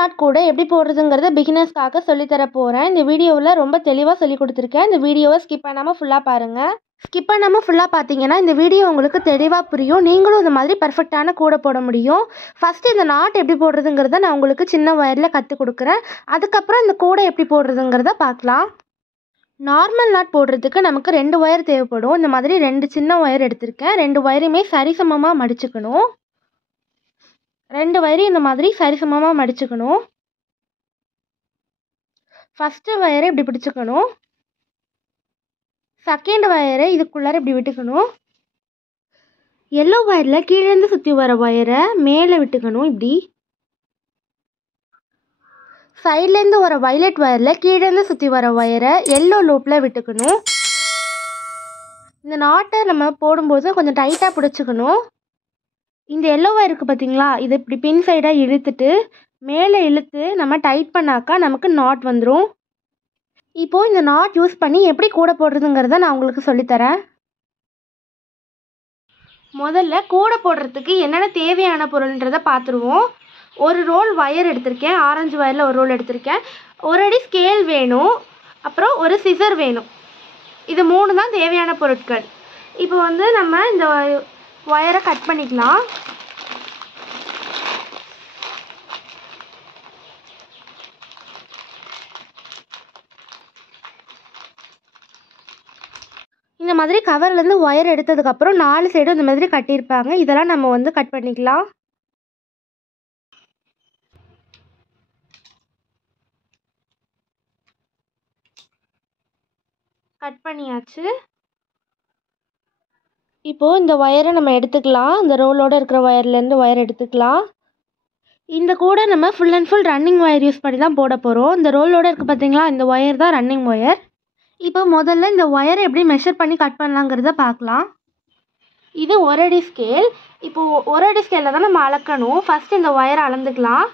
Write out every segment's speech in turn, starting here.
Not கூட எப்படி போடுறதுங்கிறத பிகினர்ஸ்க்காக சொல்லித்தர போகிறேன். இந்த வீடியோவில் ரொம்ப தெளிவாக சொல்லி கொடுத்துருக்கேன். இந்த வீடியோவை ஸ்கிப் பண்ணாமல் ஃபுல்லாக பாருங்கள். ஸ்கிப் பண்ணாமல் ஃபுல்லாக பார்த்தீங்கன்னா இந்த வீடியோ உங்களுக்கு தெளிவாக புரியும். நீங்களும் இந்த மாதிரி பர்ஃபெக்டான கூடை போட முடியும். ஃபஸ்ட்டு இந்த நாட் எப்படி போடுறதுங்கிறத நான் உங்களுக்கு சின்ன ஒயரில் கற்றுக் கொடுக்குறேன். அதுக்கப்புறம் இந்த கூடை எப்படி போடுறதுங்கிறத பார்க்கலாம். நார்மல் நாட் போடுறதுக்கு நமக்கு 2 ஒயர் தேவைப்படும். இந்த மாதிரி 2 சின்ன ஒயர் எடுத்திருக்கேன். 2 ஒயரையுமே சரிசமமாக மடிச்சுக்கணும். 2 ஒயரையும் இந்த மாதிரி சரிசமமாக மடிச்சுக்கணும். ஃபஸ்ட்டு ஒயரை இப்படி பிடிச்சிக்கணும். செகண்ட் ஒயரை இதுக்குள்ளார இப்படி விட்டுக்கணும். எல்லோ ஒயரில் கீழேருந்து சுற்றி வர ஒயரை மேலே விட்டுக்கணும். இப்படி சைட்லேருந்து வர வயலட் ஒயரில் கீழேருந்து சுற்றி வர ஒயரை எல்லோ லூப்பில் விட்டுக்கணும். இந்த நாட்டை நம்ம போடும்போது கொஞ்சம் டைட்டாக பிடிச்சிக்கணும். இந்த எல்லோ ஒயருக்கு பார்த்தீங்களா, இது இப்படி பின் சைடாக இழுத்துட்டு மேலே இழுத்து நம்ம டைட் பண்ணாக்கா நமக்கு நாட் வந்துடும். இப்போது இந்த நாட் யூஸ் பண்ணி எப்படி கூடை போடுறதுங்கிறத நான் உங்களுக்கு சொல்லித்தரேன். முதல்ல கூடை போடுறதுக்கு என்னென்ன தேவையான பொருள்ன்றதை பார்த்துருவோம். ஒரு ரோல் ஒயர் எடுத்திருக்கேன். ஆரஞ்சு ஒயரில் ஒரு ரோல் எடுத்திருக்கேன். ஒரு அடி ஸ்கேல் வேணும். அப்புறம் ஒரு சிசர் வேணும். இது 3 தான் தேவையான பொருட்கள். இப்போ நம்ம இந்த ஒயரை கட் பண்ணிக்கலாம். இந்த மாதிரி கவர்லேருந்து ஒயர் எடுத்ததுக்கப்புறம் 4 சைடும் இந்த மாதிரி கட்டியிருப்பாங்க. இதெல்லாம் நம்ம கட் பண்ணிக்கலாம். கட் பண்ணியாச்சு. இப்போது இந்த ஒயரை நம்ம எடுத்துக்கலாம். இந்த ரோலோடு இருக்கிற ஒயர்லேருந்து ஒயர் எடுத்துக்கலாம். இந்த கூட நம்ம full and full running wire use பண்ணி தான் போட போகிறோம். இந்த ரோலோடு இருக்குது பார்த்தீங்களா, இந்த ஒயர் தான் ரன்னிங் ஒயர். இப்போ முதல்ல இந்த ஒயரை எப்படி மெஷர் பண்ணி கட் பண்ணலாங்கிறத பார்க்கலாம். இது 1 அடி ஸ்கேல். இப்போது 1 அடி ஸ்கேலில் தான் நம்ம அளக்கணும். ஃபஸ்ட்டு இந்த ஒயரை அளந்துக்கலாம்.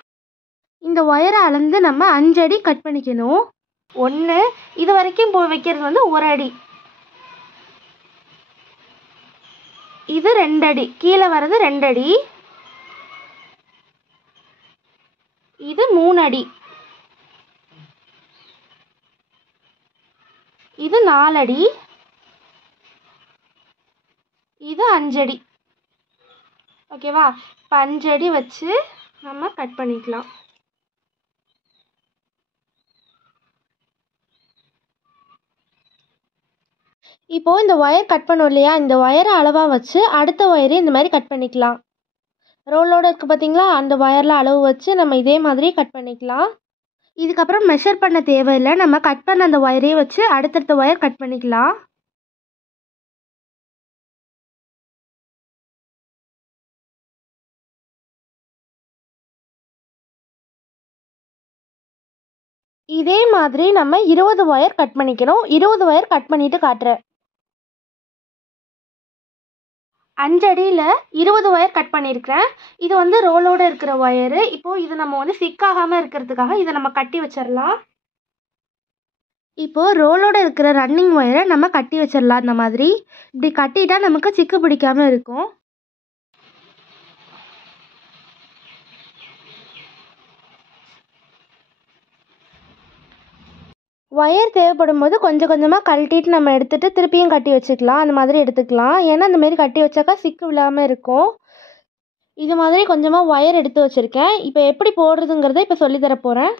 இந்த ஒயரை அளந்து நம்ம 5 அடி கட் பண்ணிக்கணும். 1 இது வரைக்கும் வைக்கிறது 1 அடி. இது 2 அடி. கீழே வர்றது 2 அடி. இது 3 அடி. இது 4 அடி. இது 5 அடி. ஓகேவா? இப்போ 5 அடி வச்சு நம்ம கட் பண்ணிக்கலாம். இப்போது இந்த ஒயர் கட் பண்ணோம் இல்லையா, இந்த ஒயரை அளவாக வச்சு அடுத்த ஒயரையும் இந்த மாதிரி கட் பண்ணிக்கலாம். ரோலோடு இருக்குது பார்த்தீங்களா, அந்த ஒயரில் அளவு வச்சு நம்ம இதே மாதிரி கட் பண்ணிக்கலாம். இதுக்கப்புறம் மெஷர் பண்ண தேவையில்லை. நம்ம கட் பண்ண அந்த ஒயரையே வச்சு அடுத்தடுத்த ஒயர் கட் பண்ணிக்கலாம். இதே மாதிரி நம்ம 20 ஒயர் கட் பண்ணிக்கணும். 20 ஒயர் கட் பண்ணிவிட்டு காட்டுறேன். 5 அடியில் 20 ஒயர் கட் பண்ணியிருக்கிறேன். இது ரோலோடு இருக்கிற ஒயரு. இப்போது இது நம்ம சிக்காகாமல் இருக்கிறதுக்காக இதை நம்ம கட்டி வச்சிடலாம். இப்போது ரோலோடு இருக்கிற ரன்னிங் ஒயரை நம்ம கட்டி வச்சிடலாம். இந்த மாதிரி இப்படி கட்டிட்டா நமக்கு சிக்கு பிடிக்காமல் இருக்கும். ஒயர் தேவைப்படும் போது கொஞ்சம் கொஞ்சமாக கழட்டிட்டு நம்ம எடுத்துகிட்டு திருப்பியும் கட்டி வச்சுக்கலாம். அந்த மாதிரி எடுத்துக்கலாம். ஏன்னா அந்த மாதிரி கட்டி வச்சாக்கா சிக்கு விழாமல் இருக்கும். இது மாதிரி கொஞ்சமாக ஒயர் எடுத்து வச்சுருக்கேன். இப்போ எப்படி போடுறதுங்கிறத இப்போ சொல்லித்தர போகிறேன்.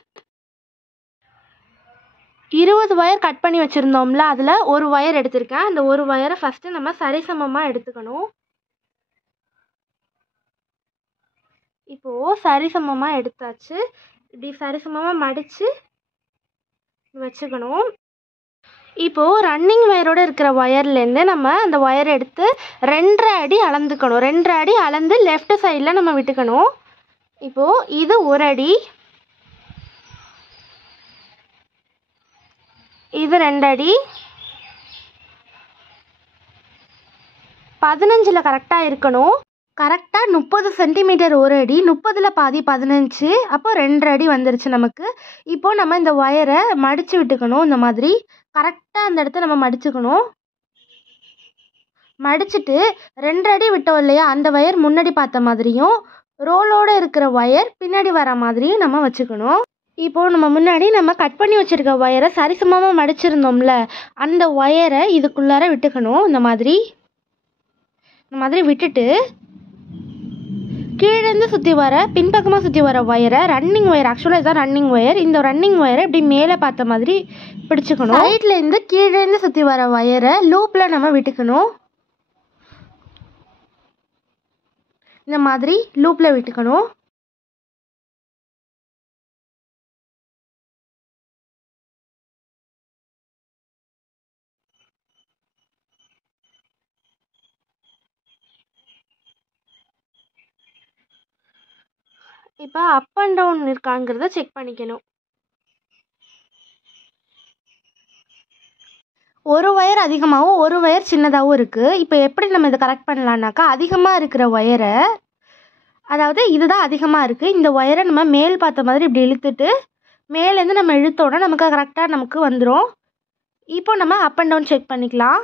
20 ஒயர் கட் பண்ணி வச்சுருந்தோம்ல, அதில் ஒரு ஒயர் எடுத்திருக்கேன். அந்த ஒரு ஒயரை ஃபஸ்ட்டு நம்ம சரிசமமாக எடுத்துக்கணும். இப்போது சரிசமமாக எடுத்தாச்சு. இப்படி சரிசமமாக மடித்து வச்சுக்கணும். இப்போது ரன்னிங் ஒயரோடு இருக்கிற ஒயர்லேருந்து நம்ம அந்த ஒயரை எடுத்து 2.5 அடி அளந்துக்கணும். 2.5 அடி அளந்து லெஃப்ட் சைடில் நம்ம விட்டுக்கணும். இப்போது இது 1 அடி. இது 2 அடி. 15ல் கரெக்டாக இருக்கணும். கரெக்டாக 30 சென்டிமீட்டர் 1 அடி. 30ல் பாதி 15. அப்போ 2.5 அடி வந்துருச்சு நமக்கு. இப்போது நம்ம இந்த ஒயரை மடித்து விட்டுக்கணும். இந்த மாதிரி கரெக்டாக அந்த இடத்த நம்ம மடிச்சுக்கணும். மடிச்சுட்டு 2 அடி விட்டோம் இல்லையா, அந்த ஒயர் முன்னாடி பார்த்த மாதிரியும் ரோலோடு இருக்கிற ஒயர் பின்னாடி வர மாதிரியும் நம்ம வச்சுக்கணும். இப்போது நம்ம முன்னாடி நம்ம கட் பண்ணி வச்சுருக்க ஒயரை சரிசமமாக மடிச்சிருந்தோம்ல, அந்த ஒயரை இதுக்குள்ளார விட்டுக்கணும். இந்த மாதிரி விட்டுட்டு கீழேருந்து சுற்றி வர பின்பக்கமாக சுற்றி வர ஒயரை, ரன்னிங் ஒயர், ஆக்சுவலாக இதுதான் ரன்னிங் ஒயர், இந்த ரன்னிங் ஒயரை இப்படி மேலே பார்த்த மாதிரி பிடிச்சிக்கணும். சைட்லேருந்து கீழேருந்து சுற்றி வர ஒயரை லூப்பில் நம்ம விட்டுக்கணும். இந்த மாதிரி லூப்பில் விட்டுக்கணும். இப்போ அப் அண்ட் டவுன் இருக்காங்கிறத செக் பண்ணிக்கணும். ஒரு ஒயர் அதிகமாகவும் ஒரு ஒயர் சின்னதாகவும் இருக்குது. இப்போ எப்படி நம்ம இதை கரெக்ட் பண்ணலான்னாக்கா, அதிகமாக இருக்கிற ஒயரை, அதாவது இதுதான் அதிகமாக இருக்குது, இந்த ஒயரை நம்ம மேல் பார்த்த மாதிரி இப்படி இழுத்துட்டு மேலேருந்து நம்ம இழுத்தோன்னா நமக்கு கரெக்டாக நமக்கு வந்துடும். இப்போ நம்ம அப் அண்ட் டவுன் செக் பண்ணிக்கலாம்.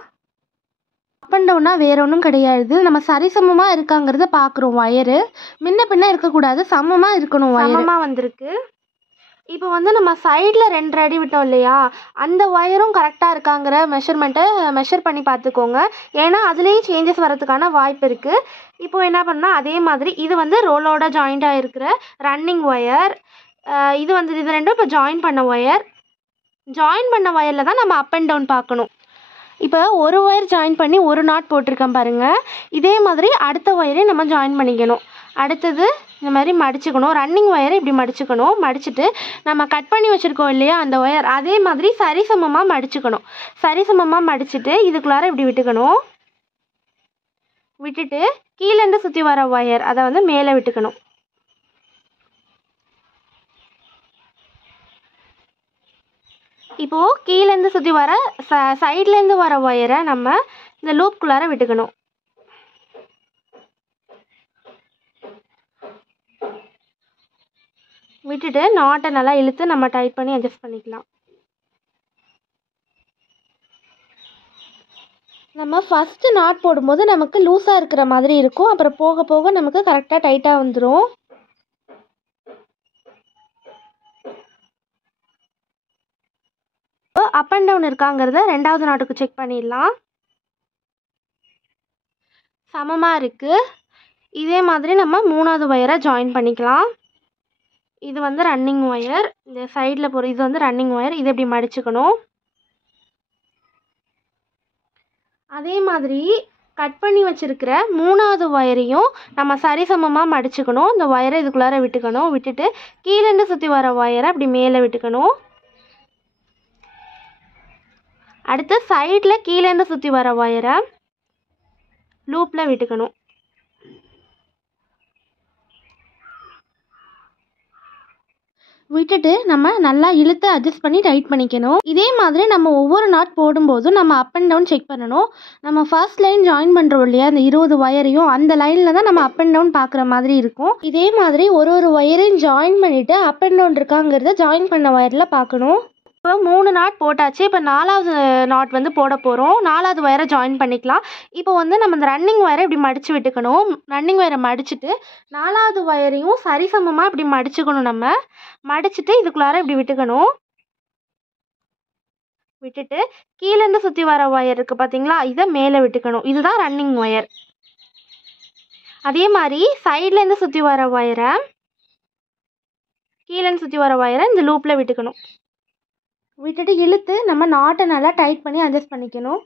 அப் அண்ட் டவுன்னா வேற ஒன்றும் கிடையாது, நம்ம சரிசமமாக இருக்காங்கிறத பார்க்குறோம். ஒயரு முன்ன பின்ன இருக்கக்கூடாது, சமமாக இருக்கணும். சமமாக வந்திருக்கு. இப்போ வந்து நம்ம சைடில் 2 அடி விட்டோம் இல்லையா, அந்த ஒயரும் கரெக்டாக இருக்காங்கிற மெஷர்மெண்ட்டை மெஷர் பண்ணி பார்த்துக்கோங்க. ஏன்னா அதுலேயும் சேஞ்சஸ் வரதுக்கான வாய்ப்பு இருக்குது. இப்போது என்ன பண்ணால் அதே மாதிரி இது வந்து ரோலோட ஜாயிண்டாக இருக்கிற ரன்னிங் ஒயர், இது வந்து இது ரெண்டும் இப்போ ஜாயின் பண்ண ஒயர். ஜாயின் பண்ண ஒயரில் தான் நம்ம அப் அண்ட் டவுன் பார்க்கணும். இப்போ ஒரு ஒயர் ஜாயின் பண்ணி ஒரு நாட் போட்டிருக்கேன் பாருங்கள். இதே மாதிரி அடுத்த ஒயரையும் நம்ம ஜாயின் பண்ணிக்கணும். அடுத்தது இந்த மாதிரி மடிச்சுக்கணும். ரன்னிங் ஒயரை இப்படி மடிச்சுக்கணும். மடிச்சுட்டு நம்ம கட் பண்ணி வச்சுருக்கோம் இல்லையா அந்த ஒயர், அதே மாதிரி சரிசமமாக மடிச்சுக்கணும். சரிசமமாக மடிச்சுட்டு இதுக்குள்ளார இப்படி விட்டுக்கணும். விட்டுட்டு கீழேருந்து சுற்றி வர ஒயர் அதை வந்து மேலே விட்டுக்கணும். இப்போது கீழேருந்து சுற்றி வர சைட்லேருந்து வர ஒயரை நம்ம இந்த லூப்குள்ளார விட்டுக்கணும். விட்டுட்டு நாட்டை நல்லா இழுத்து நம்ம டைட் பண்ணி அட்ஜஸ்ட் பண்ணிக்கலாம். நம்ம ஃபஸ்ட்டு நாட் போடும்போது நமக்கு லூஸாக இருக்கிற மாதிரி இருக்கும், அப்புறம் போக போக நமக்கு கரெக்டாக டைட்டாக வந்துடும். அப் அண்ட் டவுன் இருக்காங்கிறத 2வது நாட்டுக்கு செக் பண்ணிடலாம். சமமாக இருக்குது. இதே மாதிரி நம்ம 3வது ஒயரை ஜாயின் பண்ணிக்கலாம். இது வந்து ரன்னிங் ஒயர், இந்த சைடில் போகிற இது வந்து ரன்னிங் ஒயர், இதை இப்படி மடிச்சுக்கணும். அதே மாதிரி கட் பண்ணி வச்சுருக்கிற 3வது ஒயரையும் நம்ம சரிசமமாக மடிச்சுக்கணும். இந்த ஒயரை இதுக்குள்ளார விட்டுக்கணும். விட்டுட்டு கீழேருந்து சுற்றி வர ஒயரை அப்படி மேலே விட்டுக்கணும். அடுத்து சைடில் கீழேருந்து சுற்றி வர ஒயரை லூப்பில் விட்டுக்கணும். விட்டுட்டு நம்ம நல்லா இழுத்து அட்ஜஸ்ட் பண்ணி டைட் பண்ணிக்கணும். இதே மாதிரி நம்ம ஒவ்வொரு நாட் போடும்போதும் நம்ம அப் அண்ட் டவுன் செக் பண்ணணும். நம்ம ஃபர்ஸ்ட் லைன் ஜாயின் பண்ணுறோம் இல்லையா, அந்த 20 ஒயரையும் அந்த லைனில் தான் நம்ம அப் அண்ட் டவுன் பார்க்குற மாதிரி இருக்கும். இதே மாதிரி ஒரு ஒயரையும் ஜாயின் பண்ணிவிட்டு அப் அண்ட் டவுன் இருக்காங்கிறத ஜாயின் பண்ண ஒயரில் பார்க்கணும். இப்போ 3 நாட் போட்டாச்சு. இப்போ 4வது நாட் வந்து போட போகிறோம். 4வது ஒயரை ஜாயின் பண்ணிக்கலாம். இப்போ வந்து நம்ம இந்த ரன்னிங் ஒயரை இப்படி மடித்து விட்டுக்கணும். ரன்னிங் ஒயரை மடிச்சுட்டு 4வது ஒயரையும் சரிசமமாக இப்படி மடிச்சுக்கணும். நம்ம மடிச்சுட்டு இதுக்குள்ளார இப்படி விட்டுக்கணும். விட்டுட்டு கீழேருந்து சுற்றி வர ஒயர் இருக்குது பார்த்தீங்களா, இதை மேலே விட்டுக்கணும். இதுதான் ரன்னிங் ஒயர். அதே மாதிரி சைட்லேருந்து சுற்றி வர ஒயரை, கீழேருந்து சுற்றி வர ஒயரை இந்த லூப்பில் விட்டுக்கணும். விட்டுட்டு இழுத்து நம்ம நாட்டை நல்லா டைட் பண்ணி அட்ஜஸ்ட் பண்ணிக்கணும்.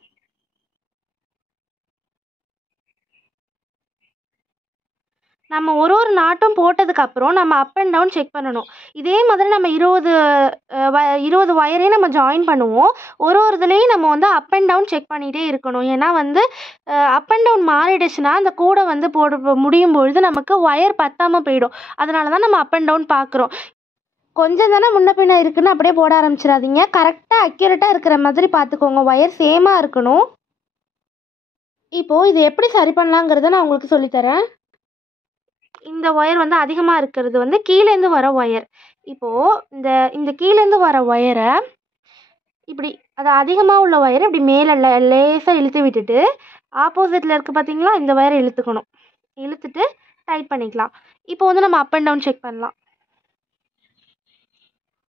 நம்ம ஒரு நாட்டும் போட்டதுக்கப்புறம் நம்ம அப் அண்ட் டவுன் செக் பண்ணணும். இதே மாதிரி நம்ம 20 ஒயரையும் நம்ம ஜாயின் பண்ணுவோம். ஒரு இதுலேயும் நம்ம வந்து அப் அண்ட் டவுன் செக் பண்ணிகிட்டே இருக்கணும். ஏன்னா வந்து அப் அண்ட் டவுன் மாறிடுச்சுன்னா அந்த கூடை வந்து முடியும் பொழுது நமக்கு ஒயர் பத்தாமல் போயிடும். அதனால தான் நம்ம அப் அண்ட் டவுன் பார்க்குறோம். கொஞ்சம் தானே முன்ன பின்ன இருக்குன்னு அப்படியே போட ஆரம்பிச்சிடாதீங்க. கரெக்டாக அக்யூரேட்டாக இருக்கிற மாதிரி பார்த்துக்கோங்க. ஒயர் சேமாக இருக்கணும். இப்போது இது எப்படி சரி பண்ணலாங்கிறத நான் உங்களுக்கு சொல்லித்தரேன். இந்த ஒயர் வந்து அதிகமாக இருக்கிறது வந்து கீழேருந்து வர ஒயர். இப்போது இந்த கீழேருந்து வர ஒயரை இப்படி, அது அதிகமாக உள்ள ஒயரை இப்படி மேலே லேசாக இழுத்து விட்டுட்டு ஆப்போசிட்டில் இருக்குது பார்த்தீங்களா, இந்த ஒயரை இழுத்துக்கணும். இழுத்துட்டு டைட் பண்ணிக்கலாம். இப்போ வந்து நம்ம அப் அண்ட் டவுன் செக் பண்ணலாம்.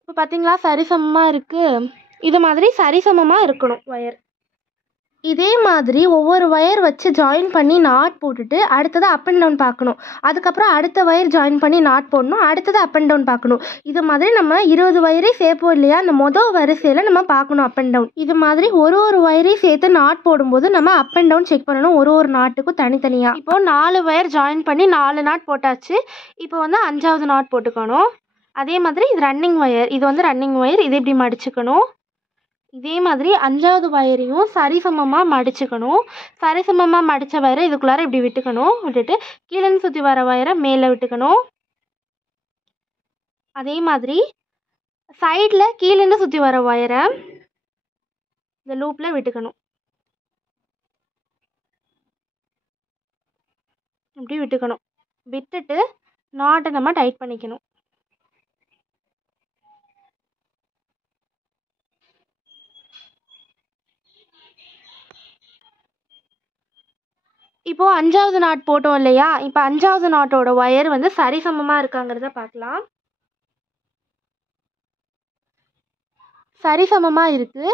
இப்போ பார்த்தீங்களா சரிசமமாக இருக்குது. இது மாதிரி சரிசமமாக இருக்கணும் ஒயர். இதே மாதிரி ஒவ்வொரு ஒயர் வச்சு ஜாயின் பண்ணி நாட் போட்டுட்டு அடுத்தது அப் அண்ட் டவுன் பார்க்கணும். அதுக்கப்புறம் அடுத்த ஒயர் ஜாயின் பண்ணி நாட் போடணும். அடுத்தது அப் அண்ட் டவுன் பார்க்கணும். இது மாதிரி நம்ம 20 ஒயரே சேர்ப்போம் இல்லையா, அந்த மொதல் வரிசையில் நம்ம பார்க்கணும் அப் அண்ட் டவுன். இது மாதிரி ஒரு ஒயரையும் சேர்த்து நாட் போடும்போது நம்ம அப் அண்ட் டவுன் செக் பண்ணணும் ஒரு நாட்டுக்கும் தனித்தனியாக. இப்போ 4 ஒயர் ஜாயின் பண்ணி 4 நாட் போட்டாச்சு. இப்போ வந்து 5வது நாட் போட்டுக்கணும். அதே மாதிரி இது ரன்னிங் ஒயர். இது வந்து ரன்னிங் ஒயர். இது இப்படி மடிச்சுக்கணும். இதே மாதிரி 5வது ஒயரையும் சரிசமமாக மடிச்சுக்கணும். சரிசமமாக மடித்த ஒயரை இதுக்குள்ளார இப்படி விட்டுக்கணும். விட்டுட்டு கீழேருந்து சுற்றி வர ஒயரை மேலே விட்டுக்கணும். அதே மாதிரி சைடில் கீழேருந்து சுற்றி வர ஒயரை இந்த லூப்பில் விட்டுக்கணும். இப்படி விட்டுக்கணும். விட்டுட்டு நாட்டை நம்ம டைட் பண்ணிக்கணும். இப்போது 5வது நாட் போட்டோம் இல்லையா, இப்போ 5வது நாட்டோட ஒயர் வந்து சரிசமமாக இருக்காங்கிறத பார்க்கலாம். சரிசமமாக இருக்குது.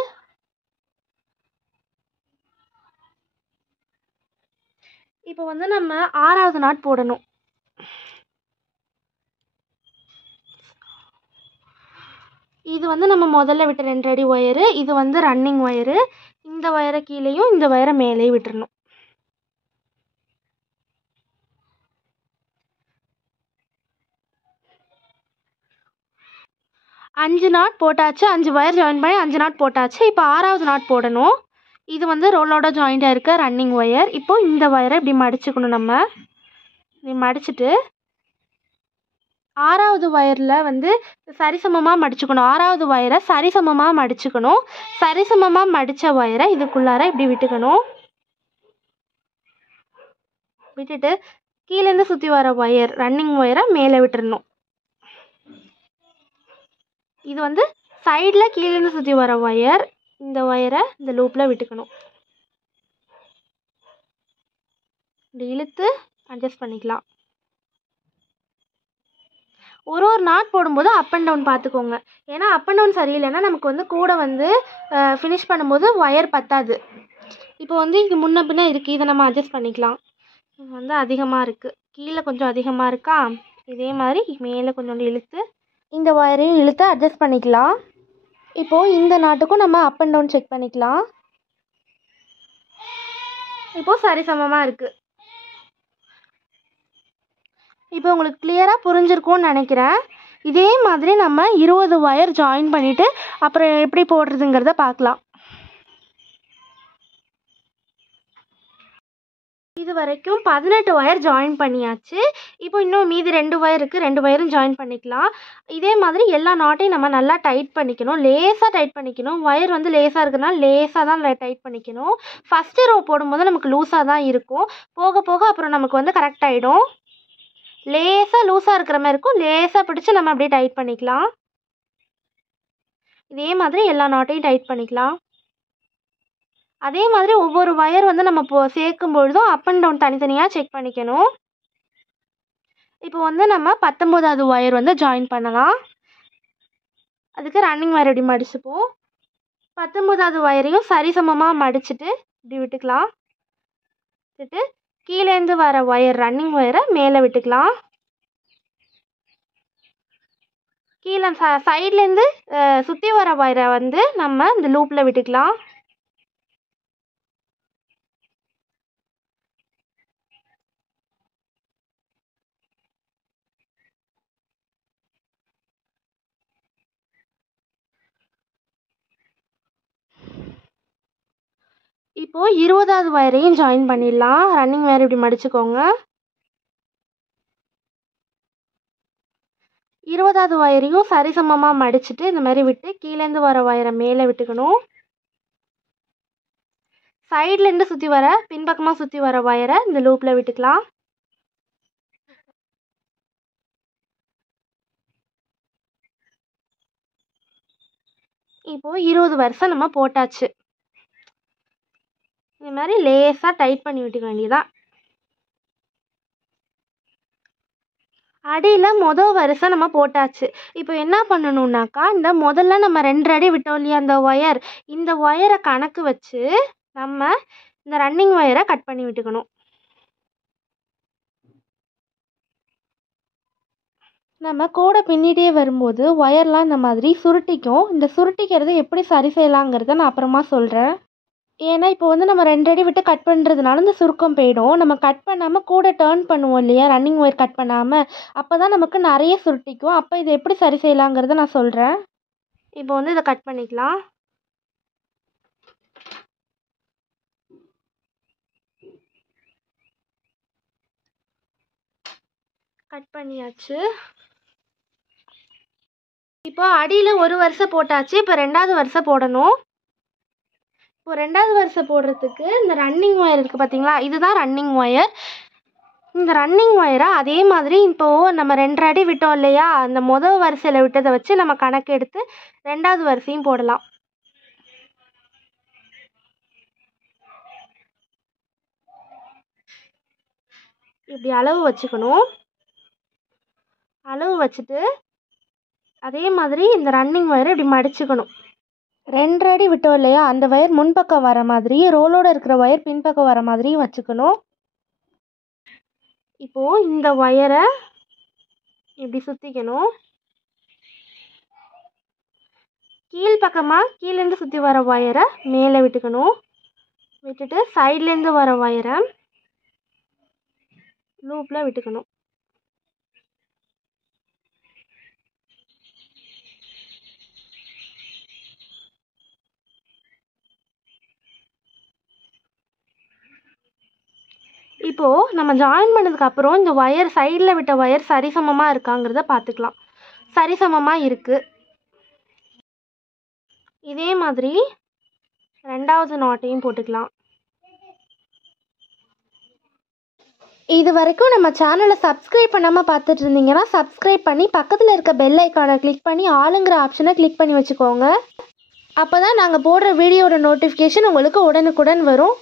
இப்போ வந்து நம்ம 6வது நாட் போடணும். இது வந்து நம்ம முதல்ல விட்ட 2 அடி ஒயரு. இது வந்து ரன்னிங் ஒயரு. இந்த ஒயரை கீழேயும் இந்த ஒயரை மேலேயும் விட்டுறணும். அஞ்சு நாட் போட்டாச்சு. 5 ஒயர் ஜாயின் பண்ணி 5 நாட் போட்டாச்சு. இப்போ 6வது நாட் போடணும். இது வந்து ரோலோட ஜாயிண்டாக இருக்க ரன்னிங் ஒயர். இப்போ இந்த ஒயரை இப்படி மடிச்சுக்கணும். நம்ம இப்படி மடிச்சுட்டு 6வது ஒயரில் வந்து சரிசமமாக மடிச்சுக்கணும். 6வது ஒயரை சரிசமமாக மடிச்சுக்கணும். சரிசமமாக மடித்த ஒயரை இதுக்குள்ளார இப்படி விட்டுக்கணும். விட்டுட்டு கீழேருந்து சுற்றி வர ஒயர் ரன்னிங் ஒயரை மேலே விட்டுறணும். இது வந்து சைடில் கீழேருந்து சுற்றி வர ஒயர். இந்த ஒயரை இந்த லூப்பில் விட்டுக்கணும். இப்படி இழுத்து அட்ஜஸ்ட் பண்ணிக்கலாம். ஒரு நாட் போடும்போது அப் அண்ட் டவுன் பார்த்துக்கோங்க. ஏன்னா அப் அண்ட் டவுன் சரியில்லைன்னா நமக்கு வந்து கூட வந்து ஃபினிஷ் பண்ணும்போது ஒயர் பத்தாது. இப்போ வந்து இது முன்ன பின்ன இருக்குது. இதை நம்ம அட்ஜஸ்ட் பண்ணிக்கலாம். இது வந்து அதிகமாக இருக்குது. கீழே கொஞ்சம் அதிகமாக இருக்கா, இதே மாதிரி மேலே கொஞ்சோண்டு இழுத்து இந்த ஒயரையும் இழுத்து அட்ஜஸ்ட் பண்ணிக்கலாம். இப்போது இந்த நாட்டுக்கும் நம்ம அப் அண்ட் டவுன் செக் பண்ணிக்கலாம். இப்போது சரிசமமாக இருக்குது. இப்போ உங்களுக்கு கிளியராக புரிஞ்சிருக்கும்னு நினைக்கிறேன். இதே மாதிரி நம்ம 20 ஒயர் ஜாயின் பண்ணிவிட்டு அப்புறம் எப்படி போடுறதுங்கிறத பார்க்கலாம். இது வரைக்கும் 18 ஒயர் ஜாயின் பண்ணியாச்சு. இப்போ இன்னும் மீதி 2 ஒயர் இருக்குது. 2 ஒயரும் ஜாயின் பண்ணிக்கலாம். இதே மாதிரி எல்லா நாட்டையும் நம்ம நல்லா டைட் பண்ணிக்கணும். லேசாக டைட் பண்ணிக்கணும். ஒயர் வந்து லேசாக இருக்குதுனால லேசாக தான் டைட் பண்ணிக்கணும். ஃபஸ்ட்டு ரோ போடும்போது நமக்கு லூஸாக தான் இருக்கும். போக போக அப்புறம் நமக்கு வந்து கரெக்ட் ஆகிடும். லேசாக லூஸாக இருக்கிற மாதிரி இருக்கும். லேசாக பிடிச்சி நம்ம அப்படியே டைட் பண்ணிக்கலாம். இதே மாதிரி எல்லா நாட்டையும் டைட் பண்ணிக்கலாம். அதே மாதிரி ஒவ்வொரு ஒயர் வந்து நம்ம சேர்க்கும் பொழுதும் அப் அண்ட் டவுன் தனித்தனியாக செக் பண்ணிக்கணும். இப்போ வந்து நம்ம 19வது ஒயர் வந்து ஜாயின் பண்ணலாம். அதுக்கு ரன்னிங் ஒயர் இப்படி மடிச்சுப்போம். 19வது ஒயரையும் சரிசமமாக மடிச்சுட்டு இப்படி விட்டுக்கலாம். விட்டுட்டு கீழேருந்து வர ஒயர் ரன்னிங் ஒயரை மேலே விட்டுக்கலாம். கீழே சைட்லேருந்து சுற்றி வர ஒயரை வந்து நம்ம இந்த லூப்பில் விட்டுக்கலாம். இப்போது 20வது ஒயரையும் ஜாயின் பண்ணிடலாம். ரன்னிங் ஒயர் இப்படி மடிச்சுக்கோங்க. 20வது ஒயரையும் சரிசமமாக மடிச்சுட்டு இந்த மாதிரி விட்டு கீழேருந்து வர ஒயரை மேலே விட்டுக்கணும். சைட்லேருந்து சுற்றி வர பின்பக்கமாக சுற்றி வர ஒயரை இந்த லூப்பில் விட்டுக்கலாம். இப்போது 20 வருஷம் நம்ம போட்டாச்சு. இந்த மாதிரி லேசாக டைட் பண்ணி விட்டுக்க வேண்டியதான். அடியில் மொதல் வரிசை நம்ம போட்டாச்சு. இப்போ என்ன பண்ணணுன்னாக்கா, இந்த முதல்ல நம்ம 2 அடி விட்டோம் இல்லையா அந்த ஒயர், இந்த ஒயரை கணக்கு வச்சு நம்ம இந்த ரன்னிங் ஒயரை கட் பண்ணி விட்டுக்கணும். நம்ம கூட பின்னிட்டே வரும்போது ஒயர்லாம் இந்த மாதிரி சுருட்டிக்கும். இந்த சுருட்டிக்கிறத எப்படி சரி செய்யலாங்கிறத நான் அப்புறமா சொல்கிறேன். ஏன்னா இப்போ வந்து நம்ம 2 அடி விட்டு கட் பண்ணுறதுனால இந்த சுருக்கம் போயிடும். நம்ம கட் பண்ணாமல் கூட டர்ன் பண்ணுவோம் இல்லையா, ரன்னிங் ஒயர் கட் பண்ணாமல், அப்போ தான் நமக்கு நிறைய சுருட்டிக்கும். அப்போ இதை எப்படி சரி செய்யலாங்கிறத நான் சொல்கிறேன். இப்போ வந்து இதை கட் பண்ணிக்கலாம். கட் பண்ணியாச்சு. இப்போ அடியில் ஒரு வரிசை போட்டாச்சு. இப்போ 2வது வரிசை போடணும். இப்போ 2வது வரிசை போடுறதுக்கு இந்த ரன்னிங் ஒயர் இருக்குது பார்த்தீங்களா, இதுதான் ரன்னிங் ஒயர். இந்த ரன்னிங் ஒயரை அதே மாதிரி இப்போது நம்ம 2 அடி விட்டோம் இல்லையா, அந்த முதல் வரிசையில் விட்டதை வச்சு நம்ம கணக்கு எடுத்து 2வது வரிசையும் போடலாம். இப்படி அளவு வச்சுக்கணும். அளவு வச்சுட்டு அதே மாதிரி இந்த ரன்னிங் ஒயரை இப்படி மடிச்சுக்கணும். 2 அடி விட்டோம் இல்லையா, அந்த ஒயர் முன்பக்கம் வர மாதிரி, ரோலோட இருக்கிற ஒயர் பின்பக்கம் வர மாதிரியும் வச்சுக்கணும். இப்போது இந்த ஒயரை இப்படி சுற்றிக்கணும். கீழ்ப்பக்கமாக கீழேருந்து சுற்றி வர ஒயரை மேலே விட்டுக்கணும். விட்டுட்டு சைட்லேருந்து வர ஒயரை லூப்பில் விட்டுக்கணும். இப்போது நம்ம ஜாயின் பண்ணதுக்கப்புறம் இந்த ஒயர் சைடில் விட்ட ஒயர் சரிசமமாக இருக்காங்கிறத பார்த்துக்கலாம். சரிசமமாக இருக்குது. இதே மாதிரி 2வது நாட்டையும் போட்டுக்கலாம். இது வரைக்கும் நம்ம சேனலை சப்ஸ்கிரைப் பண்ணாமல் பார்த்துட்டு இருந்தீங்கன்னா சப்ஸ்கிரைப் பண்ணி பக்கத்தில் இருக்க பெல் ஐக்கானை கிளிக் பண்ணி ஆளுங்கிற ஆப்ஷனை கிளிக் பண்ணி வச்சுக்கோங்க. அப்போ தான் நாங்கள் போடுற வீடியோட நோட்டிஃபிகேஷன் உங்களுக்கு உடனுக்குடன் வரும்.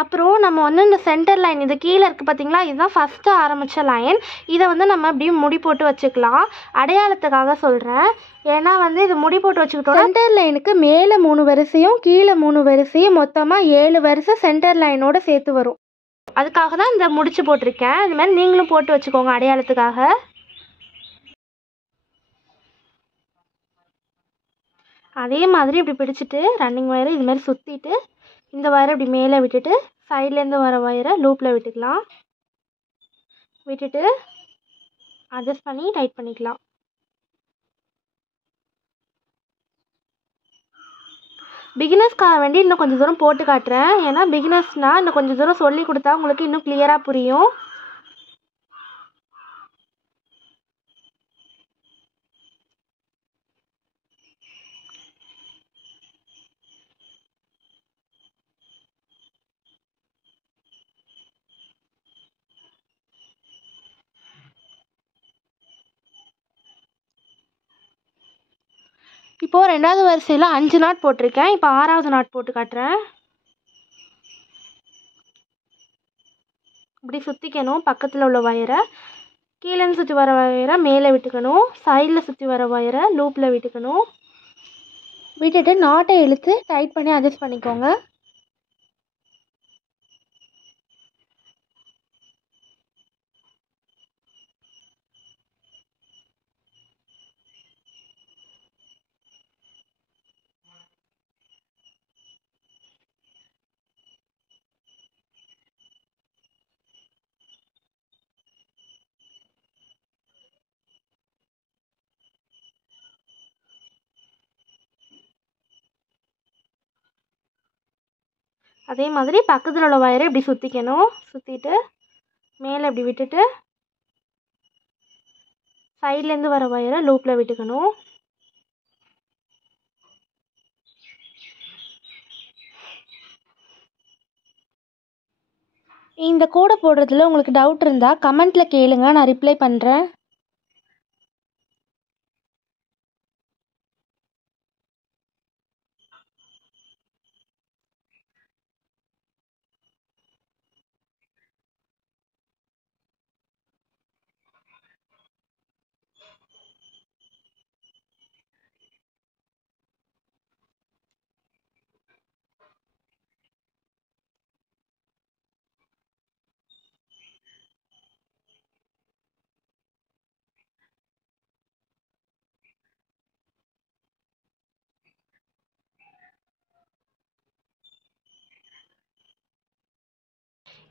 அப்புறம் நம்ம வந்து இந்த சென்டர் லைன் இது கீழே இருக்குது பார்த்தீங்களா, இதுதான் ஃபஸ்ட்டு ஆரம்பித்த லைன். இதை வந்து நம்ம அப்படியே முடி போட்டு வச்சுக்கலாம். அடையாளத்துக்காக சொல்கிறேன். ஏன்னா வந்து இது முடி போட்டு வச்சுக்கிட்டோம். சென்டர் லைனுக்கு மேலே 3 வரிசையும் கீழே 3 வரிசையும் மொத்தமாக 7 வரிசை சென்டர் லைனோட சேர்த்து வரும். அதுக்காக தான் இந்த முடிச்சு போட்டிருக்கேன். இது மாதிரி நீங்களும் போட்டு வச்சுக்கோங்க அடையாளத்துக்காக. அதே மாதிரி இப்படி பிடிச்சிட்டு ரன்னிங் ஒயரை இது மாதிரி சுற்றிட்டு இந்த ஒயரை இப்படி மேலே விட்டுட்டு சைட்லேருந்து வர ஒயரை லூப்பில் விட்டுக்கலாம். விட்டுட்டு அட்ஜஸ்ட் பண்ணி டைட் பண்ணிக்கலாம். பிகினர்ஸ்க்காக வேண்டி இன்னும் கொஞ்சம் தூரம் போட்டு காட்டுறேன். ஏன்னா பிகினர்ஸ்னால் இன்னும் கொஞ்சம் தூரம் சொல்லி கொடுத்தா உங்களுக்கு இன்னும் கிளியராக புரியும். இப்போது 2வது வரிசையில் 5 நாட் போட்டிருக்கேன். இப்போ 6வது நாட் போட்டு காட்டுறேன். இப்படி சுற்றிக்கணும். பக்கத்தில் உள்ள ஒயரை கீழேன்னு சுற்றி வர ஒயரை மேலே விட்டுக்கணும். சைடில் சுற்றி வர ஒயரை லூப்பில் விட்டுக்கணும். விட்டுட்டு நாட்டை இழுத்து டைட் பண்ணி அட்ஜஸ்ட் பண்ணிக்கோங்க. அதே மாதிரி பக்கத்தில் உள்ள ஒயரை இப்படி சுற்றிக்கணும். சுற்றிட்டு மேலே இப்படி விட்டுட்டு சைட்லேருந்து வர ஒயரை லூப்பில் விட்டுக்கணும். இந்த கோடை போடுறதுல உங்களுக்கு டவுட் இருந்தால் கமெண்ட்டில் கேளுங்க, நான் ரிப்ளை பண்ணுறேன்.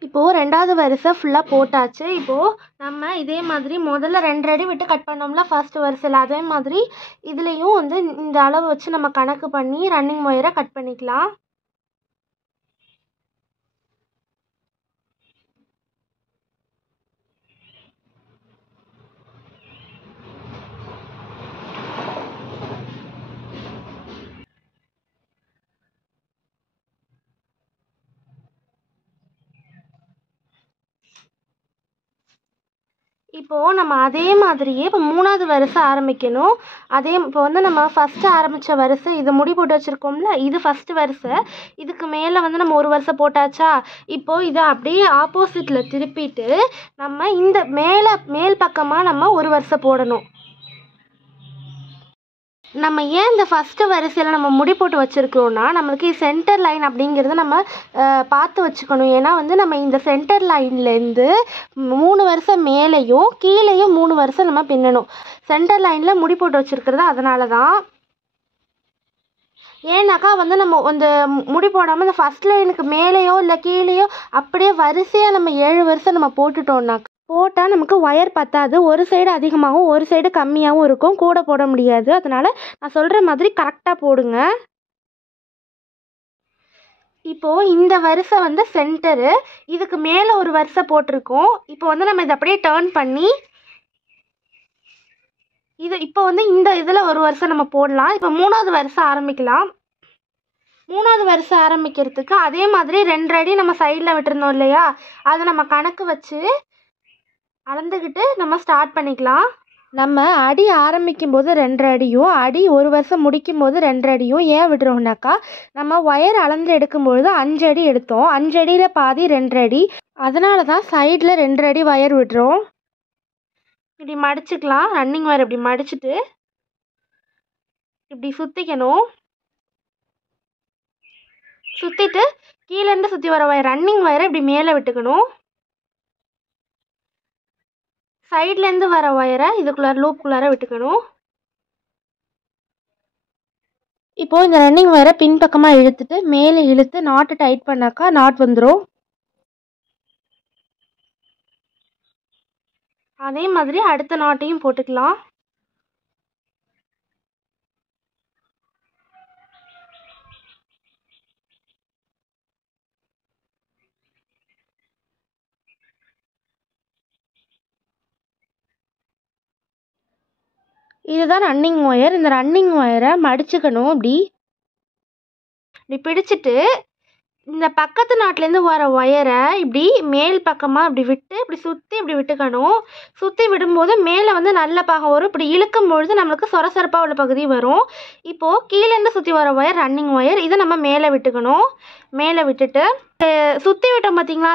இப்போது ரெண்டாவது வரிசை ஃபுல்லாக போட்டாச்சு. இப்போது நம்ம இதே மாதிரி முதல்ல 2 அடி விட்டு கட் பண்ணோம்ல ஃபர்ஸ்ட் வரிசையில், அதே மாதிரி இதுலேயும் வந்து இந்த அளவு வச்சு நம்ம கணக்கு பண்ணி ரன்னிங் ஒயரை கட் பண்ணிக்கலாம். இப்போது நம்ம அதே மாதிரியே இப்போ 3வது வரிசை ஆரம்பிக்கணும். இப்போ வந்து நம்ம ஃபஸ்ட்டு ஆரம்பித்த வரிசை இது முடி போட்டு வச்சுருக்கோம்ல, இது ஃபஸ்ட்டு வரிசை. இதுக்கு மேலே வந்து நம்ம ஒரு வரிசை போட்டாச்சா, இப்போது இதை அப்படியே ஆப்போசிட்டில் திருப்பிட்டு நம்ம இந்த மேல் பக்கமாக நம்ம ஒரு வரிசை போடணும். நம்ம ஏன் இந்த ஃபஸ்ட்டு வரிசையில் நம்ம முடி போட்டு வச்சுருக்கிறோன்னா, நம்மளுக்கு சென்டர் லைன் அப்படிங்கிறத நம்ம பார்த்து வச்சுக்கணும். ஏன்னா வந்து நம்ம இந்த சென்டர் லைன்லேருந்து 3 வரிசை மேலேயும் கீழேயும் 3 வரிசை நம்ம பின்னணும். சென்டர் லைனில் முடி போட்டு வச்சுருக்கிறது அதனால தான். ஏன்னாக்கா வந்து நம்ம அந்த முடி போடாமல் இந்த ஃபஸ்ட் லைனுக்கு மேலேயோ இல்லை கீழேயோ அப்படியே வரிசையாக நம்ம 7 வரிசை நம்ம போட்டுட்டோம்னாக்கா போட்டால் நமக்கு ஒயர் பத்தாது. ஒரு சைடு அதிகமாகவும் ஒரு சைடு கம்மியாகவும் இருக்கும், கூட போட முடியாது. அதனால் நான் சொல்கிற மாதிரி கரெக்டாக போடுங்க. இப்போது இந்த வரிசை வந்து சென்டரு, இதுக்கு மேலே ஒரு வரிசை போட்டிருக்கோம். இப்போ வந்து நம்ம இதை அப்படியே டேர்ன் பண்ணி இப்போ வந்து இந்த இதில் ஒரு வரிசை நம்ம போடலாம். இப்போ 3வது வரிசை ஆரம்பிக்கலாம். 3வது வரிசை ஆரம்பிக்கிறதுக்கு அதே மாதிரி 2 அடி நம்ம சைடில் விட்டுருந்தோம் இல்லையா, அதை நம்ம கணக்கு வச்சு அளந்துக்கிட்டு நம்ம ஸ்டார்ட் பண்ணிக்கலாம். நம்ம அடி ஆரம்பிக்கும் போது 2 அடியும், அடி ஒரு வருஷம் முடிக்கும் போது 2 அடியும் ஏன் விடுறோம்னாக்கா, நம்ம ஒயர் அளந்து எடுக்கும்பொழுது 5 அடி எடுத்தோம். 5 அடியில் பாதி 2 அடி, அதனால தான் சைடில் 2 அடி ஒயர் விடுறோம். இப்படி மடிச்சுக்கலாம். ரன்னிங் ஒயர் இப்படி மடிச்சுட்டு இப்படி சுற்றிக்கணும். சுற்றிட்டு கீழேருந்து சுற்றி வர ஒயர் ரன்னிங் ஒயரை இப்படி மேலே விட்டுக்கணும். சைட்லேருந்து வர ஒயரை இதுக்குள்ளார லூப்புக்குள்ளார விட்டுக்கணும். இப்போது இந்த ரன்னிங் ஒயரை பின்பக்கமாக இழுத்துட்டு மேலே இழுத்து நாட்டு டைட் பண்ணாக்கா நாட் வந்துடும். அதே மாதிரி அடுத்த நாட்டையும் போட்டுக்கலாம். இதுதான் ரன்னிங் ஒயர். இந்த ரன்னிங் ஒயரை மடிச்சுக்கணும். இப்படி பிடிச்சிட்டு இந்த பக்கத்து நாட்டிலேருந்து வர ஒயரை இப்படி மேல் பக்கமாக இப்படி விட்டு இப்படி சுற்றி இப்படி விட்டுக்கணும். சுற்றி விடும்போது மேலே வந்து நல்ல பாகம் வரும். இப்படி இழுக்கும் பொழுது நம்மளுக்கு சொரசொரப்பாக உள்ள பகுதி வரும். இப்போது கீழேருந்து சுற்றி வர ஒயர் ரன்னிங் ஒயர், இதை நம்ம மேலே விட்டுக்கணும். மேலே விட்டுட்டு சுற்றி விட்டோம் பார்த்திங்களா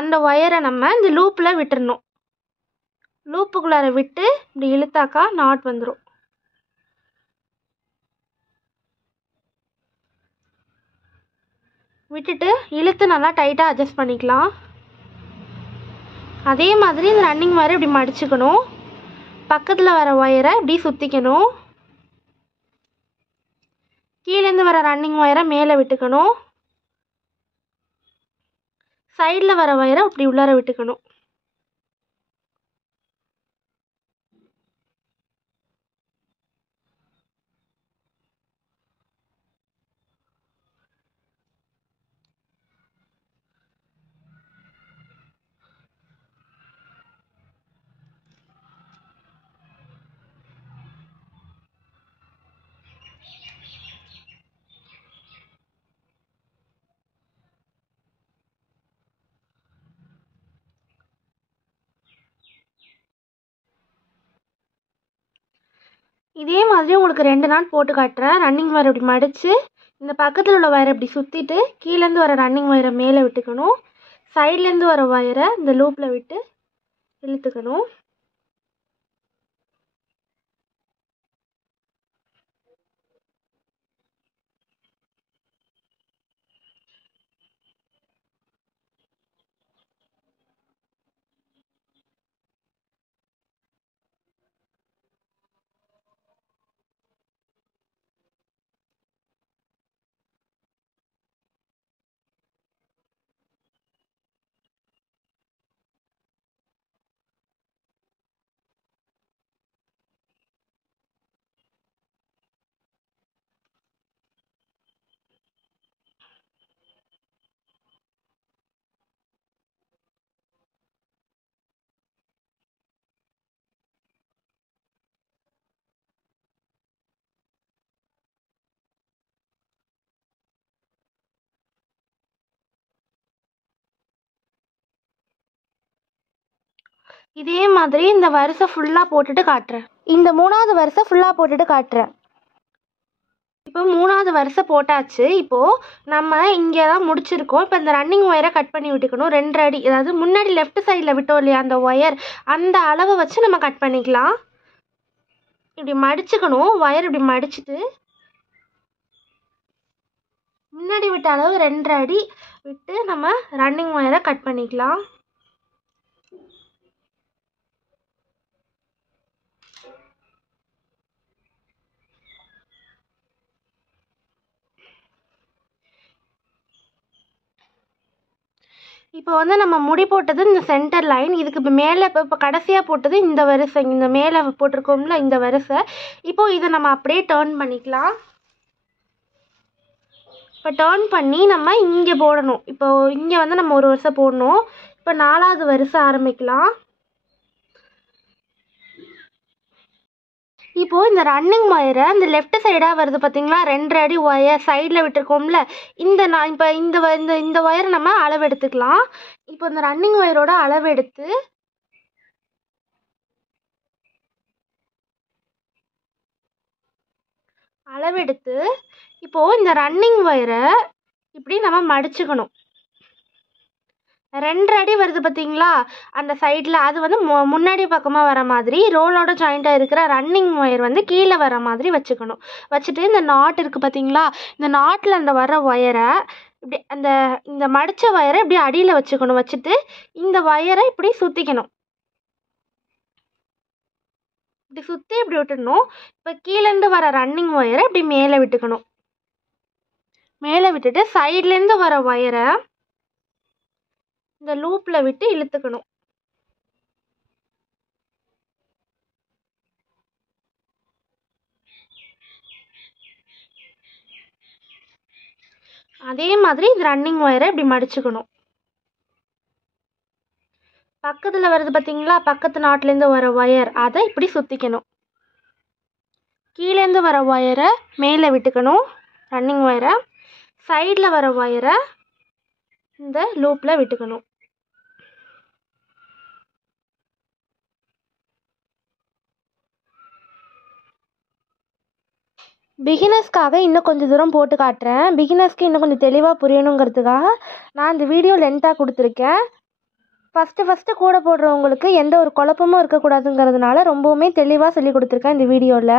அந்த ஒயரை நம்ம இந்த லூப்பில் விட்டுறணும். லூப்புக்குள்ளார விட்டு இப்படி இழுத்தாக்கா நாட் வந்துடும். விட்டுட்டு இழுத்து நல்லா டைட்டாக அட்ஜஸ்ட் பண்ணிக்கலாம். அதே மாதிரி இந்த ரன்னிங் ஒயரை இப்படி மடிச்சுக்கணும். பக்கத்தில் வர ஒயரை இப்படி சுற்றிக்கணும். கீழேருந்து வர ரன்னிங் ஒயரை மேலே விட்டுக்கணும். சைடில் வர ஒயரை இப்படி உள்ளார விட்டுக்கணும். இதே மாதிரி உங்களுக்கு 2 நாட் போட்டு காட்டுறேன். ரன்னிங் ஒயர் இப்படி மடித்து இந்த பக்கத்தில் உள்ள ஒயரை இப்படி சுற்றிட்டு கீழேருந்து வர ரன்னிங் ஒயரை மேலே விட்டுக்கணும். சைட்லேருந்து வர ஒயரை இந்த லூப்பில் விட்டு இழுத்துக்கணும். இதே மாதிரி இந்த வரிசை ஃபுல்லாக போட்டுட்டு காட்டுறேன். இந்த 3வது வரிசை ஃபுல்லாக போட்டுட்டு காட்டுறேன். இப்போ 3வது வரிசை போட்டாச்சு. இப்போது நம்ம இங்கே தான் முடிச்சிருக்கோம். இப்போ இந்த ரன்னிங் ஒயரை கட் பண்ணி விட்டுக்கணும். 2 அடி, அதாவது முன்னாடி லெஃப்ட் சைடில் விட்டோம் இல்லையா அந்த ஒயர், அந்த அளவை வச்சு நம்ம கட் பண்ணிக்கலாம். இப்படி மடிச்சுக்கணும். ஒயர் இப்படி மடிச்சுட்டு முன்னாடி விட்ட அளவு 2 அடி விட்டு நம்ம ரன்னிங் ஒயரை கட் பண்ணிக்கலாம். இப்போ வந்து நம்ம முடி போட்டது இந்த சென்டர் லைன், இதுக்கு இப்போ மேலே இப்போ கடைசியாக போட்டது இந்த வரிசை, இந்த மேலே போட்டிருக்கோம்ல இந்த வரிசை. இப்போது இதை நம்ம அப்படியே டேர்ன் பண்ணிக்கலாம். இப்போ டேர்ன் பண்ணி நம்ம இங்கே போடணும். இப்போ இங்கே வந்து நம்ம ஒரு வரிசை போடணும். இப்போ 4வது வரிசை ஆரம்பிக்கலாம். இப்போது இந்த ரன்னிங் ஒயரை இந்த லெஃப்ட் சைடாக வருது பார்த்தீங்களா, 2 அடி ஒயர் சைடில் விட்டுருக்கோம்ல, இப்போ இந்த ஒயரை நம்ம அளவு எடுத்துக்கலாம். இப்போ இந்த ரன்னிங் ஒயரோட அளவு எடுத்து இப்போது இந்த ரன்னிங் ஒயரை இப்படி நம்ம மடிச்சுக்கணும். 2 அடி வருது பார்த்தீங்களா அந்த சைடில், அது வந்து முன்னாடி பக்கமாக வர மாதிரி ரோலோட ஜாயிண்ட்டாக இருக்கிற ரன்னிங் ஒயர் வந்து கீழே வர மாதிரி வச்சுக்கணும். வச்சுட்டு இந்த நாட் இருக்குது பார்த்தீங்களா, இந்த நாட்டில் அந்த வர ஒயரை இப்படி இந்த மடித்த ஒயரை இப்படி அடியில் வச்சுக்கணும். வச்சுட்டு இந்த ஒயரை இப்படி சுற்றிக்கணும். இப்படி சுற்றி இப்படி விட்டுடணும். இப்போ கீழேருந்து வர ரன்னிங் ஒயரை இப்படி மேலே விட்டுக்கணும். மேலே விட்டுட்டு சைட்லேருந்து வர ஒயரை இந்த லூப்பில் விட்டு இழுத்துக்கணும். அதே மாதிரி இந்த ரன்னிங் ஒயரை இப்படி மடிச்சுக்கணும். பக்கத்தில் வருது பார்த்தீங்களா, பக்கத்து நாட்டிலேருந்து வர ஒயர், அதை இப்படி சுற்றிக்கணும். கீழேருந்து வர ஒயரை மேலே விட்டுக்கணும் ரன்னிங் ஒயரை. சைடில் வர ஒயரை இந்த லூப்பில் விட்டுக்கணும். பிகினர்ஸ்க்காக இன்னும் கொஞ்சம் தூரம் போட்டு காட்டுறேன். பிகினர்ஸ்க்கு இன்னும் கொஞ்சம் தெளிவாக புரியணுங்கிறதுக்காக நான் இந்த வீடியோ லென்த்தாக கொடுத்துருக்கேன். ஃபஸ்ட்டு கூட போடுறவங்களுக்கு எந்த ஒரு குழப்பமும் இருக்கக்கூடாதுங்கிறதுனால ரொம்பவுமே தெளிவாக சொல்லி கொடுத்துருக்கேன் இந்த வீடியோவில்.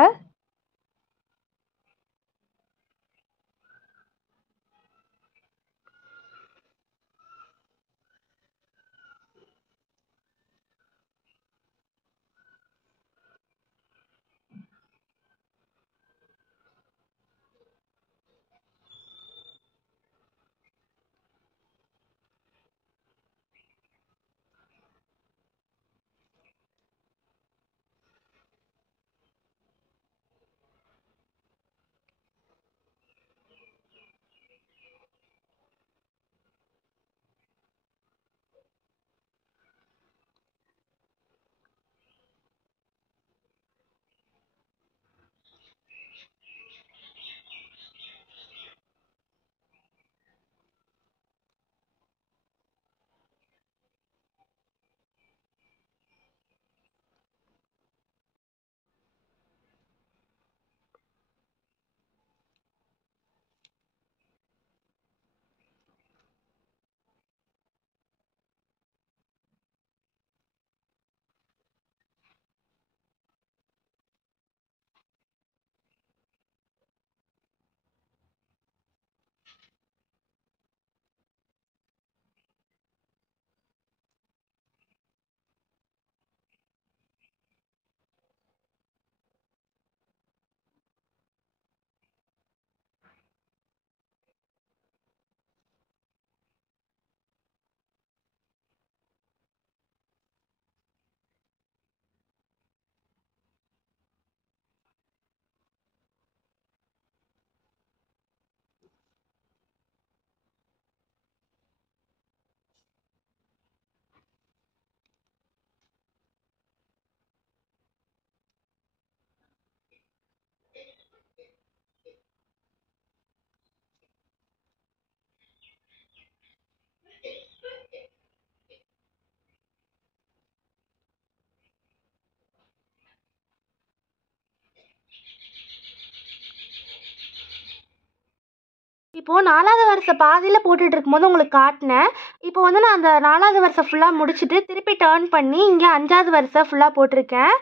இப்போது 4வது வரிசை பாதியில் போட்டுட்டு இருக்கும்போது உங்களுக்கு காட்டினேன். இப்போ வந்து நான் அந்த 4வது வரிசை ஃபுல்லாக முடிச்சுட்டு திருப்பி டர்ன் பண்ணி இங்கே 5வது வரிசை ஃபுல்லாக போட்டிருக்கேன்.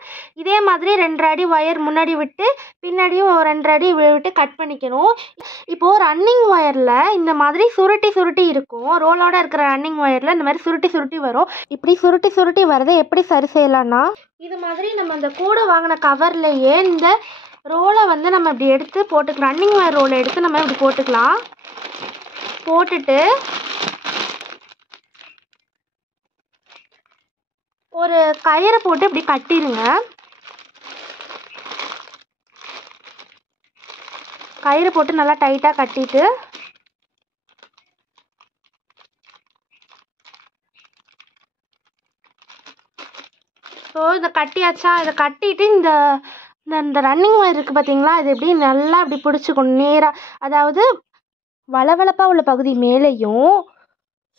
இதே மாதிரி 2 அடி ஒயர் முன்னாடி விட்டு பின்னாடியும் 2 அடி விட்டு கட் பண்ணிக்கணும். இப்போது ரன்னிங் ஒயரில் இந்த மாதிரி சுருட்டி இருக்கும். ரோலோட இருக்கிற ரன்னிங் ஒயரில் இந்த மாதிரி சுருட்டி வரும். இப்படி சுருட்டி வரதை எப்படி சரி செய்யலாம்னா, இது மாதிரி நம்ம அந்த கூட வாங்கின கவர்லேயே இந்த ரோலை வந்து நம்ம இப்படி எடுத்து போட்டுக்கலாம். ரன்னிங் ஒயர் ரோலை எடுத்து நம்ம இப்படி போட்டுக்கலாம். போட்டுட்டு ஒரு கயிறை போட்டு இப்படி கட்டிடுங்க. கயிறு போட்டு நல்லா டைட்டாக கட்டிட்டு ஸோ இதை கட்டியாச்சா? இதை கட்டிட்டு இந்த ரன்னிங் ஒயர் இருக்குது பார்த்தீங்களா, இது எப்படி நல்லா இப்படி பிடிச்சிக்கணும் நேராக. அதாவது வளவளப்பாக உள்ள பகுதி மேலேயும்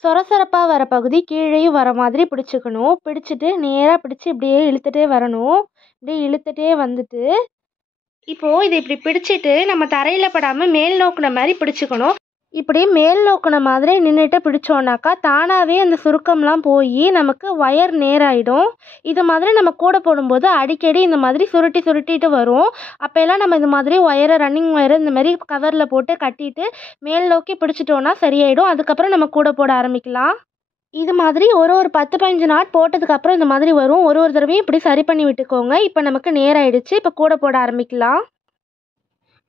சொரசொரப்பாக வர பகுதி கீழேயும் வர மாதிரி பிடிச்சிக்கணும். பிடிச்சிட்டு நேராக பிடிச்சி இப்படியே இழுத்துகிட்டே வரணும். இப்படியே இழுத்துகிட்டே வந்துட்டு இப்போது இதை இப்படி பிடிச்சிட்டு நம்ம தரையில் படாமல் மேல் நோக்குன மாதிரி பிடிச்சிக்கணும். இப்படி மேல் நோக்குன மாதிரி நின்றுட்டு பிடிச்சோன்னாக்கா தானாகவே அந்த சுருக்கம்லாம் போய் நமக்கு ஒயர் நேராகிடும். இது மாதிரி நம்ம கூட போடும்போது அடிக்கடி இந்த மாதிரி சுருட்டிட்டு வரும். அப்போல்லாம் நம்ம இந்த மாதிரி ஒயரை ரன்னிங் ஒயரை இந்த மாதிரி கவரில் போட்டு கட்டிட்டு மேல் நோக்கி பிடிச்சிட்டோன்னா சரியாயிடும். அதுக்கப்புறம் நம்ம கூட போட ஆரம்பிக்கலாம். இது மாதிரி ஒரு 10-15 நாட் போட்டதுக்கப்புறம் இந்த மாதிரி வரும். ஒரு தடவையும் இப்படி சரி பண்ணி விட்டுக்கோங்க. இப்போ நமக்கு நேராகிடுச்சு. இப்போ கூட போட ஆரம்பிக்கலாம்.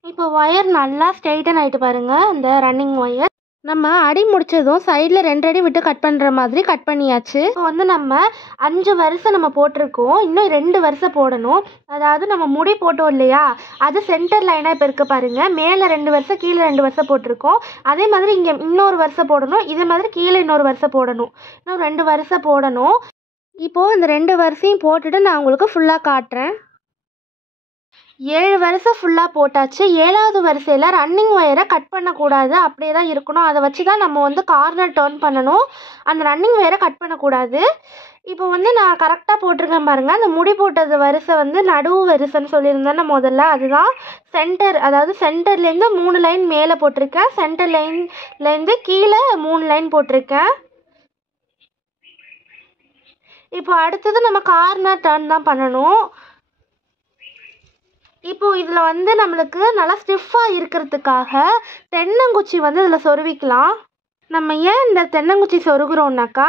இப்போ ஒயர் நல்லா ஸ்ட்ரைட்டன் ஆகிட்டு பாருங்கள். இந்த ரன்னிங் ஒயர் நம்ம அடி முடித்ததும் சைடில் 2 அடி விட்டு கட் பண்ணுற மாதிரி கட் பண்ணியாச்சு. இப்போ வந்து நம்ம 5 வரிசை நம்ம போட்டிருக்கோம். இன்னும் 2 வரிசை போடணும். அதாவது நம்ம முடி போட்டோம் இல்லையா, அது சென்டர் லைனாக இப்போ இருக்க பாருங்கள். மேலே 2 வரிசை கீழே 2 வரிசை போட்டிருக்கோம். அதே மாதிரி இங்கே இன்னொரு வரிசை போடணும். இதே மாதிரி கீழே இன்னொரு வரிசை போடணும். இன்னும் 2 வரிசை போடணும். இப்போது இந்த 2 வரிசையும் போட்டுட்டு நான் உங்களுக்கு ஃபுல்லாக காட்டுறேன். 7 வரிசை ஃபுல்லாக போட்டாச்சு. 7வது வரிசையில் ரன்னிங் ஒயரை கட் பண்ணக்கூடாது, அப்படியே தான் இருக்கணும். அதை வச்சு தான் நம்ம வந்து கார்னர் டர்ன் பண்ணணும். அந்த ரன்னிங் ஒயரை கட் பண்ணக்கூடாது. இப்போ வந்து நான் கரெக்டாக போட்டிருக்கேன் பாருங்கள். அந்த முடி போட்டது வரிசை வந்து நடுவு வரிசைன்னு சொல்லியிருந்தேன் முதல்ல. அதுதான் சென்டர். அதாவது சென்டர்லேருந்து 3 லைன் மேலே போட்டிருக்கேன். சென்டர் லைன்லேருந்து கீழே 3 லைன் போட்டிருக்கேன். இப்போ அடுத்தது நம்ம கார்னர் டர்ன் தான் பண்ணணும். இப்போது இதில் வந்து நம்மளுக்கு நல்லா ஸ்டிஃபாக இருக்கிறதுக்காக தென்னங்குச்சி வந்து இதில் சொருவிக்கலாம். நம்ம ஏன் இந்த தென்னங்குச்சி சொருகிறோம்னாக்கா,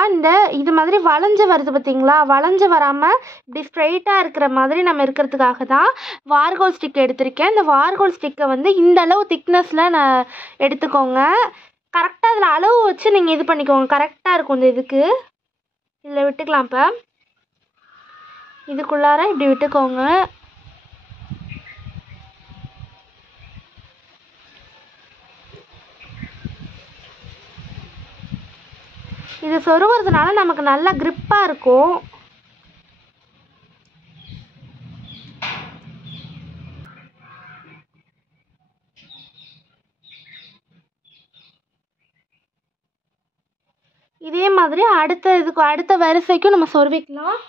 இது மாதிரி வளைஞ்சு வருது பார்த்தீங்களா, வளைஞ்சு வராமல் இப்படி ஸ்ட்ரைட்டாக இருக்கிற மாதிரி நம்ம இருக்கிறதுக்காக தான் வார்கோல் ஸ்டிக் எடுத்திருக்கேன். இந்த வார்கோல் ஸ்டிக்கை வந்து இந்த அளவு திக்னஸில் நான் எடுத்துக்கோங்க. கரெக்டாக அதில் அளவு வச்சு நீங்கள் இது பண்ணிக்கோங்க. கரெக்டாக இருக்கும். இந்த இதுக்கு இதில் விட்டுக்கலாம். இப்போ இதுக்குள்ளார இப்படி விட்டுக்கோங்க. இது சொருகிறதுனால நமக்கு நல்லா கிரிப்பாக இருக்கும். இதே மாதிரி அடுத்த வரிசைக்கும் நம்ம சொருவிக்கலாம்.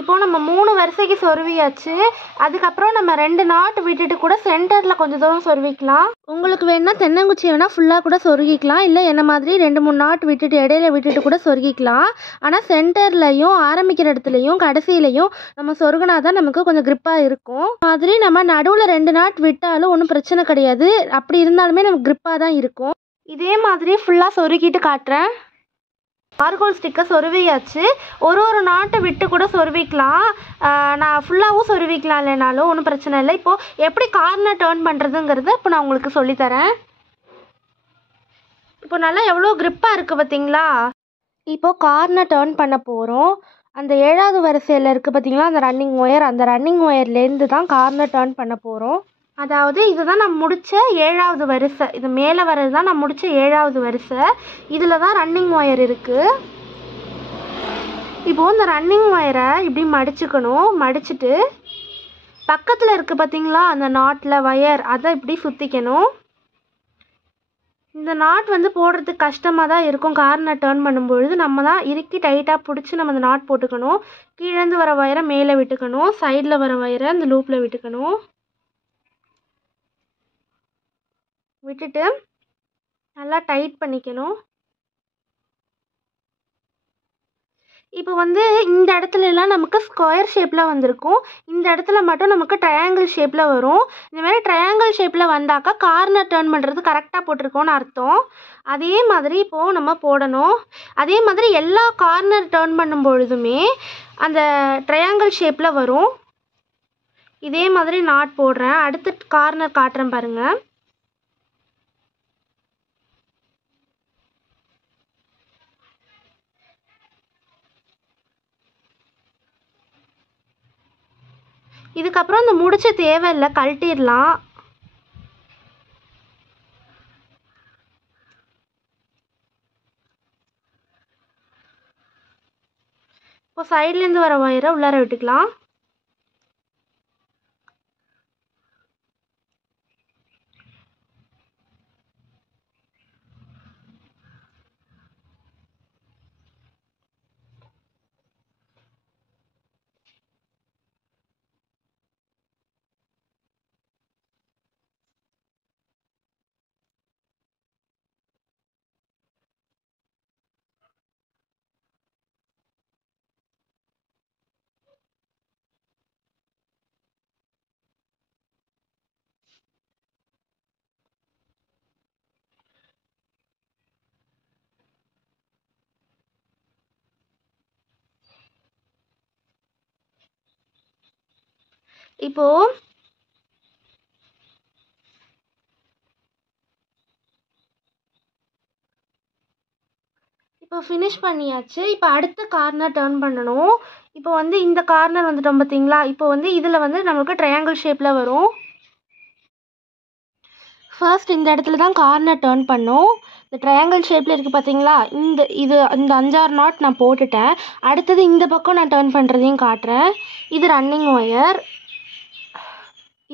இப்போது நம்ம 3 வரிசைக்கு சொருவியாச்சு. அதுக்கப்புறம் நம்ம 2 நாட் விட்டுட்டு கூட சென்டரில் கொஞ்சம் தூரம் சொருவிக்கலாம். உங்களுக்கு வேணுன்னா தென்னங்குச்சி வேணால் ஃபுல்லாக கூட சொருகிக்கலாம். இல்லை என்ன மாதிரி 2-3 நாட் விட்டுட்டு இடையில விட்டுட்டு கூட சொருகிக்கலாம். ஆனால் சென்டர்லையும் ஆரம்பிக்கிற இடத்துலையும் கடைசியிலையும் நம்ம சொருகினா தான் நமக்கு கொஞ்சம் கிரிப்பாக இருக்கும். மாதிரி நம்ம நடுவில் 2 நாட் விட்டாலும் ஒன்றும் பிரச்சனை கிடையாது. அப்படி இருந்தாலுமே நமக்கு கிரிப்பாக தான் இருக்கும். இதே மாதிரி ஃபுல்லாக சொருகிட்டு காட்டுறேன். வார்கோல் ஸ்டிக்கை சொருவியாச்சு. ஒரு நாட்டை விட்டு கூட சொருவிக்கலாம். நான் ஃபுல்லாகவும் சொருவிக்கலாம், இல்லைனாலும் ஒன்றும் பிரச்சனை இல்லை. இப்போது எப்படி கார்னர் டர்ன் பண்ணுறதுங்கிறத இப்போ நான் உங்களுக்கு சொல்லித்தரேன். இப்போ நல்லா எவ்வளோ கிரிப்பாக இருக்குது பார்த்தீங்களா. இப்போது கார்னர் டர்ன் பண்ண போகிறோம். அந்த 7வது வரிசையில் இருக்குது பார்த்தீங்களா அந்த ரன்னிங் ஒயர், அந்த ரன்னிங் ஒயர்லேருந்து தான் கார்னர் டர்ன் பண்ண போகிறோம். அதாவது இதுதான் நான் முடித்த 7வது வரிசை. இது மேலே வர்றது தான் நான் முடித்த 7வது வரிசை. இதில் தான் ரன்னிங் ஒயர் இருக்குது. இப்போது இந்த ரன்னிங் ஒயரை இப்படி மடிச்சுக்கணும். மடிச்சுட்டு பக்கத்தில் இருக்குது பார்த்தீங்களா அந்த நாட்டில் ஒயர், அதை இப்படி சுற்றிக்கணும். இந்த நாட் வந்து போடுறதுக்கு கஷ்டமாக தான் இருக்கும். கார்னர் டர்ன் பண்ணும்பொழுது நம்ம தான் இறுக்கி டைட்டாக பிடிச்சி நம்ம அந்த நாட் போட்டுக்கணும். கீழேருந்து வர வயரை மேலே விட்டுக்கணும், சைடில் வர வயரை அந்த லூப்பில் விட்டுக்கணும். விட்டுட்டு நல்லா டைட் பண்ணிக்கணும். இப்போ வந்து இந்த இடத்துலலாம் நமக்கு ஸ்கொயர் ஷேப்பில் வந்திருக்கும். இந்த இடத்துல மட்டும் நமக்கு ட்ரையாங்கிள் ஷேப்பில் வரும். இந்தமாதிரி ட்ரையாங்கிள் ஷேப்பில் வந்தாக்கா கார்னர் டர்ன் பண்ணுறது கரெக்டாக போட்டிருக்கோன்னு அர்த்தம். அதே மாதிரி இப்போது நம்ம போடணும். அதே மாதிரி எல்லா கார்னர் டர்ன் பண்ணும் பொழுதுமே அந்த ட்ரையாங்கிள் ஷேப்பில் வரும். இதே மாதிரி நாட் போடுறேன். அடுத்து கார்னர் காட்டுறேன் பாருங்கள். இதுக்கப்புறம் இந்த முடிச்ச தேவையில்லை, கழட்டிடலாம். இப்போ சைட்லேருந்து வர வயரை உள்ளார விட்டுக்கலாம். இப்போது ஃபினிஷ் பண்ணியாச்சு. இப்போ அடுத்த கார்னர் டர்ன் பண்ணணும். இப்போ வந்து இந்த கார்னர் வந்துட்டோம் பார்த்தீங்களா. இப்போ வந்து இதில் வந்து நமக்கு ட்ரையாங்கிள் ஷேப்பில் வரும். ஃபர்ஸ்ட் இந்த இடத்துல தான் கார்னர் டர்ன் பண்ணோம். இந்த ட்ரையாங்கிள் ஷேப்பில் இருக்குது பார்த்தீங்களா. இந்த 5-6 நாட் நான் போட்டுட்டேன். அடுத்தது இந்த பக்கம் நான் டர்ன் பண்ணுறதையும் காட்டுறேன். இது ரன்னிங் ஒயர்.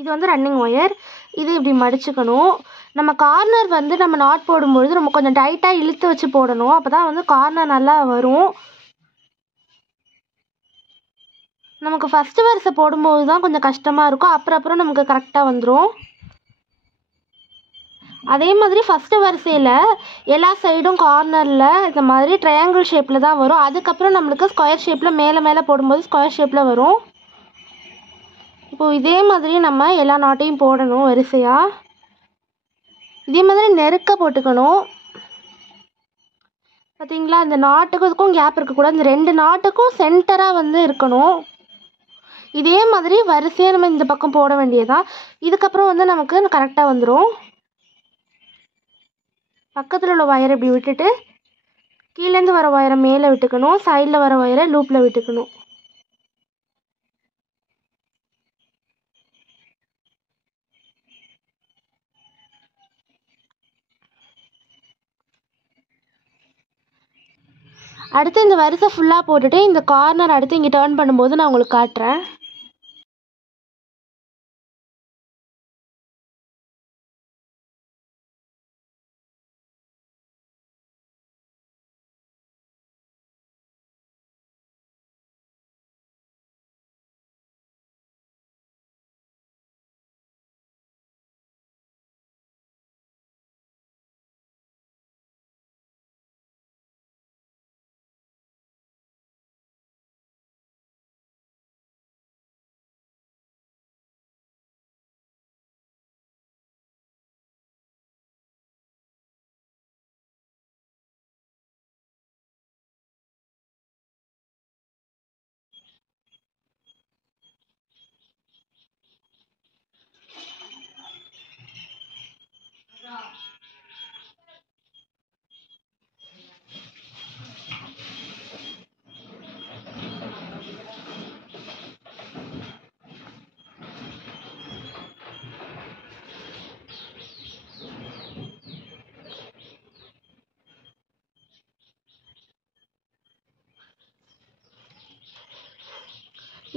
இது வந்து ரன்னிங் ஒயர். இது இப்படி மடிச்சுக்கணும். நம்ம கார்னர் வந்து நம்ம நாட் போடும்பொழுது நம்ம கொஞ்சம் டைட்டாக இழுத்து வச்சு போடணும். அப்போ தான் வந்து கார்னர் நல்லா வரும். நமக்கு ஃபஸ்ட்டு வரிசை போடும்போது தான் கொஞ்சம் கஷ்டமாக இருக்கும். அப்புறம் நமக்கு கரெக்டாக வந்துடும். அதே மாதிரி ஃபஸ்ட்டு வரிசையில் எல்லா சைடும் கார்னரில் இந்த மாதிரி ட்ரையாங்கிள் ஷேப்பில் தான் வரும். அதுக்கப்புறம் நம்மளுக்கு ஸ்கொயர் ஷேப்பில் மேலே போடும்போது ஸ்கொயர் ஷேப்பில் வரும். இப்போது இதே மாதிரி நம்ம எல்லா நாட்டையும் போடணும் வரிசையாக. இதே மாதிரி நெருக்க போட்டுக்கணும். பார்த்தீங்களா, இந்த நாட்டுக்கும் கேப் இருக்கக்கூடாது. இந்த 2 நாட்டுக்கும் சென்டராக வந்து இருக்கணும். இதே மாதிரி வரிசையாக நம்ம இந்த பக்கம் போட வேண்டியதான். இதுக்கப்புறம் வந்து நமக்கு கரெக்டாக வந்துடும். பக்கத்தில் உள்ள வயரை இப்படி விட்டுட்டு கீழேருந்து வர வயரை மேலே விட்டுக்கணும், சைடில் வர வயரை லூப்பில் விட்டுக்கணும். அடுத்து இந்த வரிசை ஃபுல்லாக போட்டுட்டு இந்த கார்னர் அடுத்து இங்கே டர்ன் பண்ணும்போது நான் உங்களுக்கு காட்டுறேன்.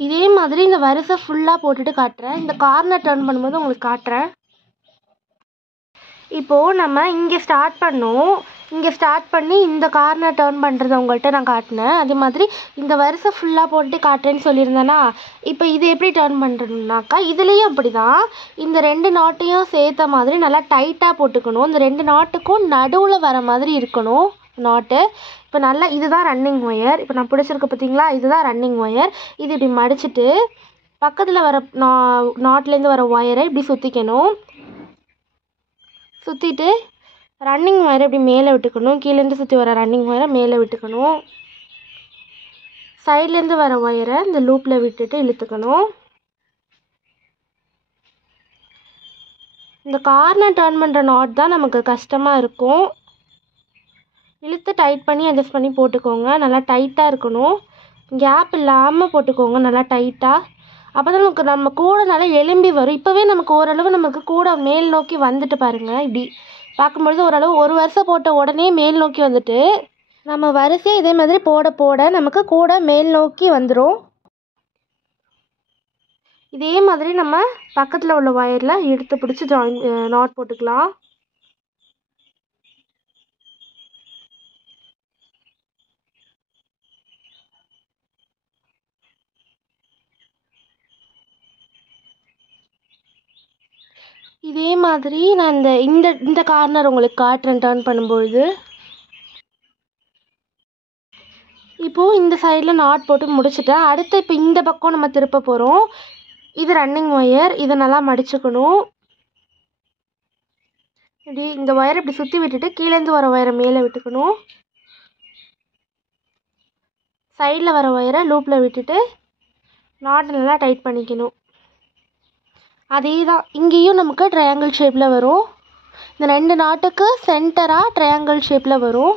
இதே மாதிரி இந்த வரிசை ஃபுல்லாக போட்டுட்டு காட்டுறேன். இந்த கார்னர் டர்ன் பண்ணும்போது உங்களுக்கு காட்டுறேன். இப்போது நம்ம இங்கே ஸ்டார்ட் பண்ணோம். இங்கே ஸ்டார்ட் பண்ணி இந்த கார்னர் டர்ன் பண்ணுறதை உங்கள்கிட்ட நான் காட்டினேன். அதே மாதிரி இந்த வரிசை ஃபுல்லாக போட்டு காட்டுறேன்னு சொல்லியிருந்தேன்னா, இப்போ இது எப்படி டர்ன் பண்ணுறதுனாக்கா இதுலேயும் அப்படி தான். இந்த 2 நாட்டையும் சேர்த்த மாதிரி நல்லா டைட்டாக போட்டுக்கணும். இந்த 2 நாட்டுக்கும் நடுவில் வர மாதிரி இருக்கணும் நாட்டு. இப்போ நல்லா இதுதான் ரன்னிங் ஒயர். இப்போ நான் பிடிச்சிருக்க பார்த்தீங்களா, இதுதான் ரன்னிங் ஒயர். இது இப்படி மடிச்சுட்டு பக்கத்தில் வர நாட்லேருந்து வர ஒயரை இப்படி சுற்றிக்கணும். சுற்றிட்டு ரன்னிங் ஒயரை இப்படி மேலே விட்டுக்கணும். கீழேருந்து சுற்றி வர ரன்னிங் ஒயரை மேலே விட்டுக்கணும். சைட்லேருந்து வர ஒயரை இந்த லூப்பில் விட்டுட்டு இழுத்துக்கணும். இந்த கார்னர் டர்ன் பண்ணுற நாட் தான் நமக்கு கஷ்டமாக இருக்கும். இழுத்து டைட் பண்ணி அட்ஜஸ்ட் பண்ணி போட்டுக்கோங்க. நல்லா டைட்டாக இருக்கணும். கேப் இல்லாமல் போட்டுக்கோங்க நல்லா டைட்டாக. அப்போ தான் நம்ம கூட நல்லா எலும்பி வரும். இப்போவே நமக்கு ஓரளவு நமக்கு கூட மேல் நோக்கி வந்துட்டு பாருங்கள். இப்படி பார்க்கும்பொழுது ஓரளவு ஒரு வரிசை போட்ட உடனே மேல் நோக்கி வந்துட்டு நம்ம வரிசையை இதே மாதிரி போட போட நமக்கு கூட மேல் நோக்கி வந்துடும். இதே மாதிரி நம்ம பக்கத்தில் உள்ள ஒயரில் எடுத்து பிடிச்சி நாட் போட்டுக்கலாம். இதே மாதிரி நான் இந்த கார்னர் உங்களுக்கு காட்டுறேன் டர்ன் பண்ணும்பொழுது. இப்போது இந்த சைடில் நாட் போட்டு முடிச்சுட்டேன். அடுத்து இப்போ இந்த பக்கம் நம்ம திருப்ப போகிறோம். இது ரன்னிங் ஒயர். இதை நல்லா மடிச்சுக்கணும். இப்படி இந்த ஒயரை இப்படி சுற்றி விட்டுட்டு கீழேருந்து வர ஒயரை மேலே விட்டுக்கணும். சைடில் வர ஒயரை லூப்பில் விட்டுட்டு நாட்டை நல்லா டைட் பண்ணிக்கணும். அதே தான் இங்கேயும் நமக்கு ட்ரையாங்கிள் ஷேப்பில் வரும். இந்த 2 நாட்டுக்கு சென்டராக ட்ரையாங்கிள் ஷேப்பில் வரும்.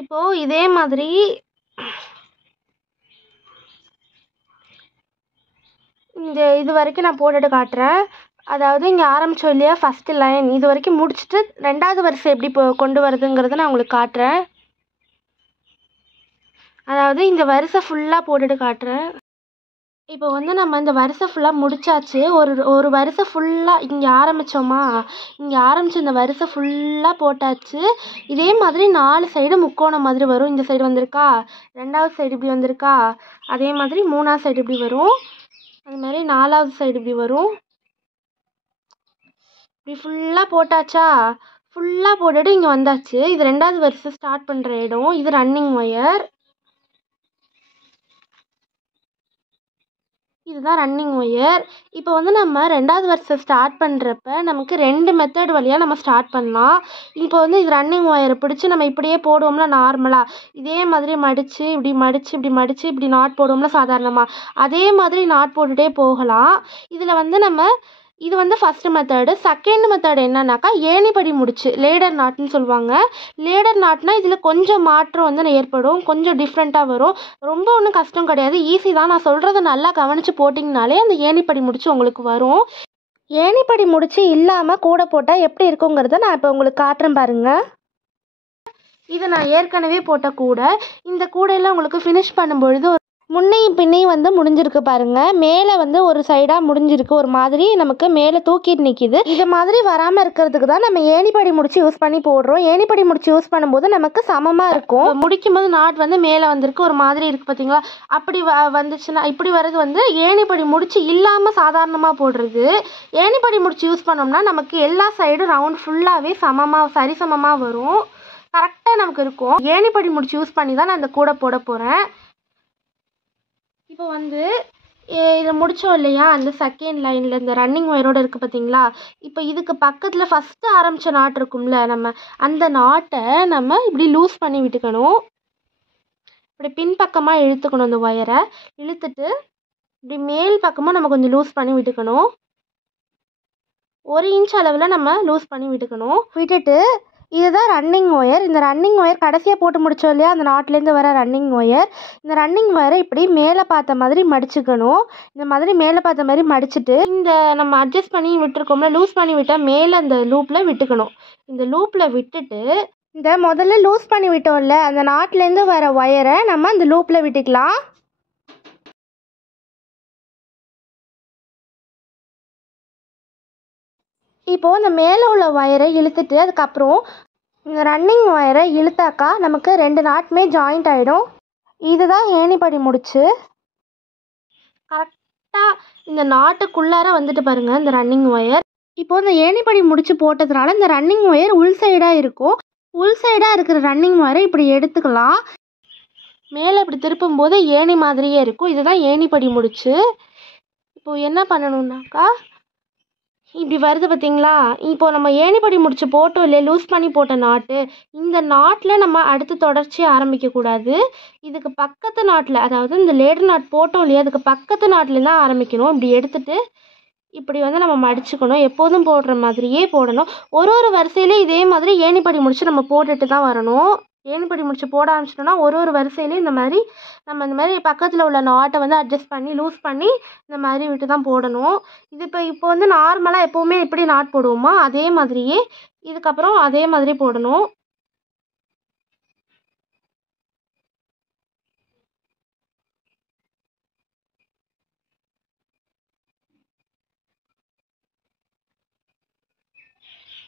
இப்போது இதே மாதிரி இது வரைக்கும் நான் போட்டுட்டு காட்டுறேன். அதாவது இங்கே ஆரம்பித்தோம் இல்லையா ஃபஸ்ட்டு லைன், இது வரைக்கும் முடிச்சுட்டு 2வது வரிசை எப்படி கொண்டு வருதுங்கிறத நான் உங்களுக்கு காட்டுறேன். அதாவது இந்த வரிசை ஃபுல்லாக போட்டுட்டு காட்டுறேன். இப்போ நம்ம இந்த வரிசை ஃபுல்லாக முடிச்சாச்சு. ஒரு வரிசை ஃபுல்லாக இங்கே ஆரம்பித்தோமா, இங்கே ஆரம்பித்த இந்த வரிசை ஃபுல்லாக போட்டாச்சு. இதே மாதிரி 4 சைடு முக்கோணம் மாதிரி வரும். இந்த சைடு வந்திருக்கா, 2வது சைடு இப்படி வந்திருக்கா, அதே மாதிரி 3வது சைடு இப்படி வரும், அது மாதிரி 4வது சைடு இப்படி வரும். இப்படி ஃபுல்லாக போட்டாச்சா, ஃபுல்லாக போட்டுட்டு இங்கே வந்தாச்சு. இது 2வது வரிசை ஸ்டார்ட் பண்ணுற இடம். இது ரன்னிங் ஒயர். இதுதான் ரன்னிங் ஒயர். இப்போ நம்ம 2வது வரிசை ஸ்டார்ட் பண்ணுறப்ப நமக்கு 2 மெத்தட் வழியாக நம்ம ஸ்டார்ட் பண்ணலாம். இப்போ இது ரன்னிங் ஒயரை பிடிச்சி நம்ம இப்படியே போடுவோம்ல நார்மலாக, இதே மாதிரி மடித்து இப்படி மடித்து இப்படி மடித்து இப்படி நாட் போடுவோம்ல சாதாரணமாக, அதே மாதிரி நாட் போட்டுகிட்டே போகலாம். இதில் நம்ம இது வந்து ஃபஸ்ட்டு மெத்தடு. செகண்ட் மெத்தட் என்னன்னாக்கா ஏணிப்படி முடிச்சு லேடர் நாட்னு சொல்லுவாங்க. லேடர் நாட்னா இதில் கொஞ்சம் மாற்றம் வந்து ஏற்படும், கொஞ்சம் டிஃப்ரெண்ட்டாக வரும். ரொம்ப ஒன்றும் கஷ்டம் கிடையாது, ஈஸி தான். நான் சொல்கிறத நல்லா கவனித்து போட்டிங்கனாலே அந்த ஏணிப்படி முடிச்சு உங்களுக்கு வரும். ஏணிப்படி முடிச்சு இல்லாமல் கூடை போட்டால் எப்படி இருக்குங்கிறத நான் இப்போ உங்களுக்கு காட்டுறேன் பாருங்கள். இது நான் ஏற்கனவே போட்ட கூடை. இந்த கூடையெல்லாம் உங்களுக்கு ஃபினிஷ் பண்ணும்பொழுது முன்னையும் பின்னையும் வந்து முடிஞ்சிருக்கு பாருங்கள். மேலே வந்து ஒரு சைடாக முடிஞ்சிருக்கு, ஒரு மாதிரி நமக்கு மேலே தூக்கிட்டு நிற்கிது. இது மாதிரி வராமல் இருக்கிறதுக்கு தான் நம்ம ஏணிப்படி முடிச்சு யூஸ் பண்ணி போடுறோம். ஏணிப்படி முடிச்சு யூஸ் பண்ணும்போது நமக்கு சமமாக இருக்கும். முடிக்கும் போது நாட் வந்து மேலே வந்திருக்கு, ஒரு மாதிரி இருக்குது பார்த்தீங்களா? அப்படி வந்துச்சுன்னா இப்படி வர்றது வந்து ஏணிப்படி முடிச்சு இல்லாமல் சாதாரணமாக போடுறது. ஏணிப்படி முடிச்சு யூஸ் பண்ணோம்னா நமக்கு எல்லா சைடும் ரவுண்ட் ஃபுல்லாகவே சரிசமமாக வரும், கரெக்டாக நமக்கு இருக்கும். ஏணிப்படி முடிச்சு யூஸ் பண்ணி தான் நான் இந்த கூடை போட போகிறேன். இப்போ வந்து இதை முடித்தோம் இல்லையா, அந்த செகண்ட் லைனில் இந்த ரன்னிங் ஒயரோடு இருக்குது பார்த்தீங்களா? இப்போ இதுக்கு பக்கத்தில் ஃபஸ்ட்டு ஆரம்பித்த நாட் இருக்கும்ல, நம்ம அந்த நாட்டை நம்ம இப்படி லூஸ் பண்ணி விட்டுக்கணும். இப்படி பின்பக்கமாக இழுத்துக்கணும். அந்த ஒயரை இழுத்துட்டு இப்படி மேல் பக்கமாக நம்ம கொஞ்சம் லூஸ் பண்ணி விட்டுக்கணும். 1 இன்ச் அளவில் நம்ம லூஸ் பண்ணி விட்டுக்கணும். விட்டுட்டு இதுதான் ரன்னிங் ஒயர். இந்த ரன்னிங் ஒயர் கடைசியாக போட்டு முடித்தோம் இல்லையா, அந்த நாட்லேருந்து வர ரன்னிங் ஒயர். இந்த ரன்னிங் ஒயரை இப்படி மேலே பார்த்த மாதிரி மடிச்சுக்கணும். இந்த மாதிரி மேலே பார்த்த மாதிரி மடிச்சுட்டு இந்த நம்ம அட்ஜஸ்ட் பண்ணி விட்டுருக்கோம்ல, லூஸ் பண்ணி விட்டால் மேலே அந்த லூப்பில் விட்டுக்கணும். இந்த லூப்பில் விட்டுட்டு இந்த முதல்ல லூஸ் பண்ணி விட்டோம்ல, அந்த நாட்லேருந்து வர ஒயரை நம்ம அந்த லூப்பில் விட்டுக்கலாம். இப்போது இந்த மேலே உள்ள ஒயரை இழுத்துட்டு அதுக்கப்புறம் இந்த ரன்னிங் ஒயரை இழுத்தாக்கா நமக்கு 2 நாட்டுமே ஜாயிண்ட் ஆகிடும். இதுதான் ஏணிப்படி முடிச்சு. கரெக்டாக இந்த நாட்டுக்குள்ளார வந்துட்டு பாருங்கள் இந்த ரன்னிங் ஒயர். இப்போது இந்த ஏணிப்படி முடிச்சு போட்டதுனால இந்த ரன்னிங் ஒயர் உள் சைடாக இருக்கும். உள் சைடாக இருக்கிற ரன்னிங் ஒயரை இப்படி எடுத்துக்கலாம். மேலே இப்படி திருப்பும் போது ஏணி மாதிரியே இருக்கும். இதுதான் ஏணிப்படி முடிச்சு. இப்போது என்ன பண்ணணுன்னாக்கா, இப்படி வருது பார்த்தீங்களா? இப்போது நம்ம ஏணிப்படி முடிச்சு போட்டோம் இல்லையா, லூஸ் பண்ணி போட்ட நாட்டு, இந்த நாட்டில் நம்ம அடுத்து தொடர்ச்சியாக ஆரம்பிக்கக்கூடாது. இதுக்கு பக்கத்து நாட்டில், அதாவது இந்த லேடர் நாட் போட்டோம் இல்லையா, அதுக்கு பக்கத்து நாட்டில் தான் ஆரம்பிக்கணும். இப்படி எடுத்துகிட்டு இப்படி வந்து நம்ம மடிச்சுக்கணும். எப்போதும் போடுற மாதிரியே போடணும். ஒரு வரிசையிலே இதே மாதிரி ஏணிப்படி முடிச்சு நம்ம போட்டுட்டு தான் வரணும். ஏணிப்படி முடிச்சு போட ஆரம்பிச்சிட்டோம்னா ஒரு வரிசையிலையும் இந்த மாதிரி பக்கத்தில் உள்ள நாட்டை வந்து அட்ஜஸ்ட் பண்ணி லூஸ் பண்ணி இந்த மாதிரி விட்டு தான் போடணும். இது இப்போ வந்து நார்மலாக எப்போவுமே எப்படி நாட் போடுவோமோ அதே மாதிரியே இதுக்கப்புறம் அதே மாதிரி போடணும்.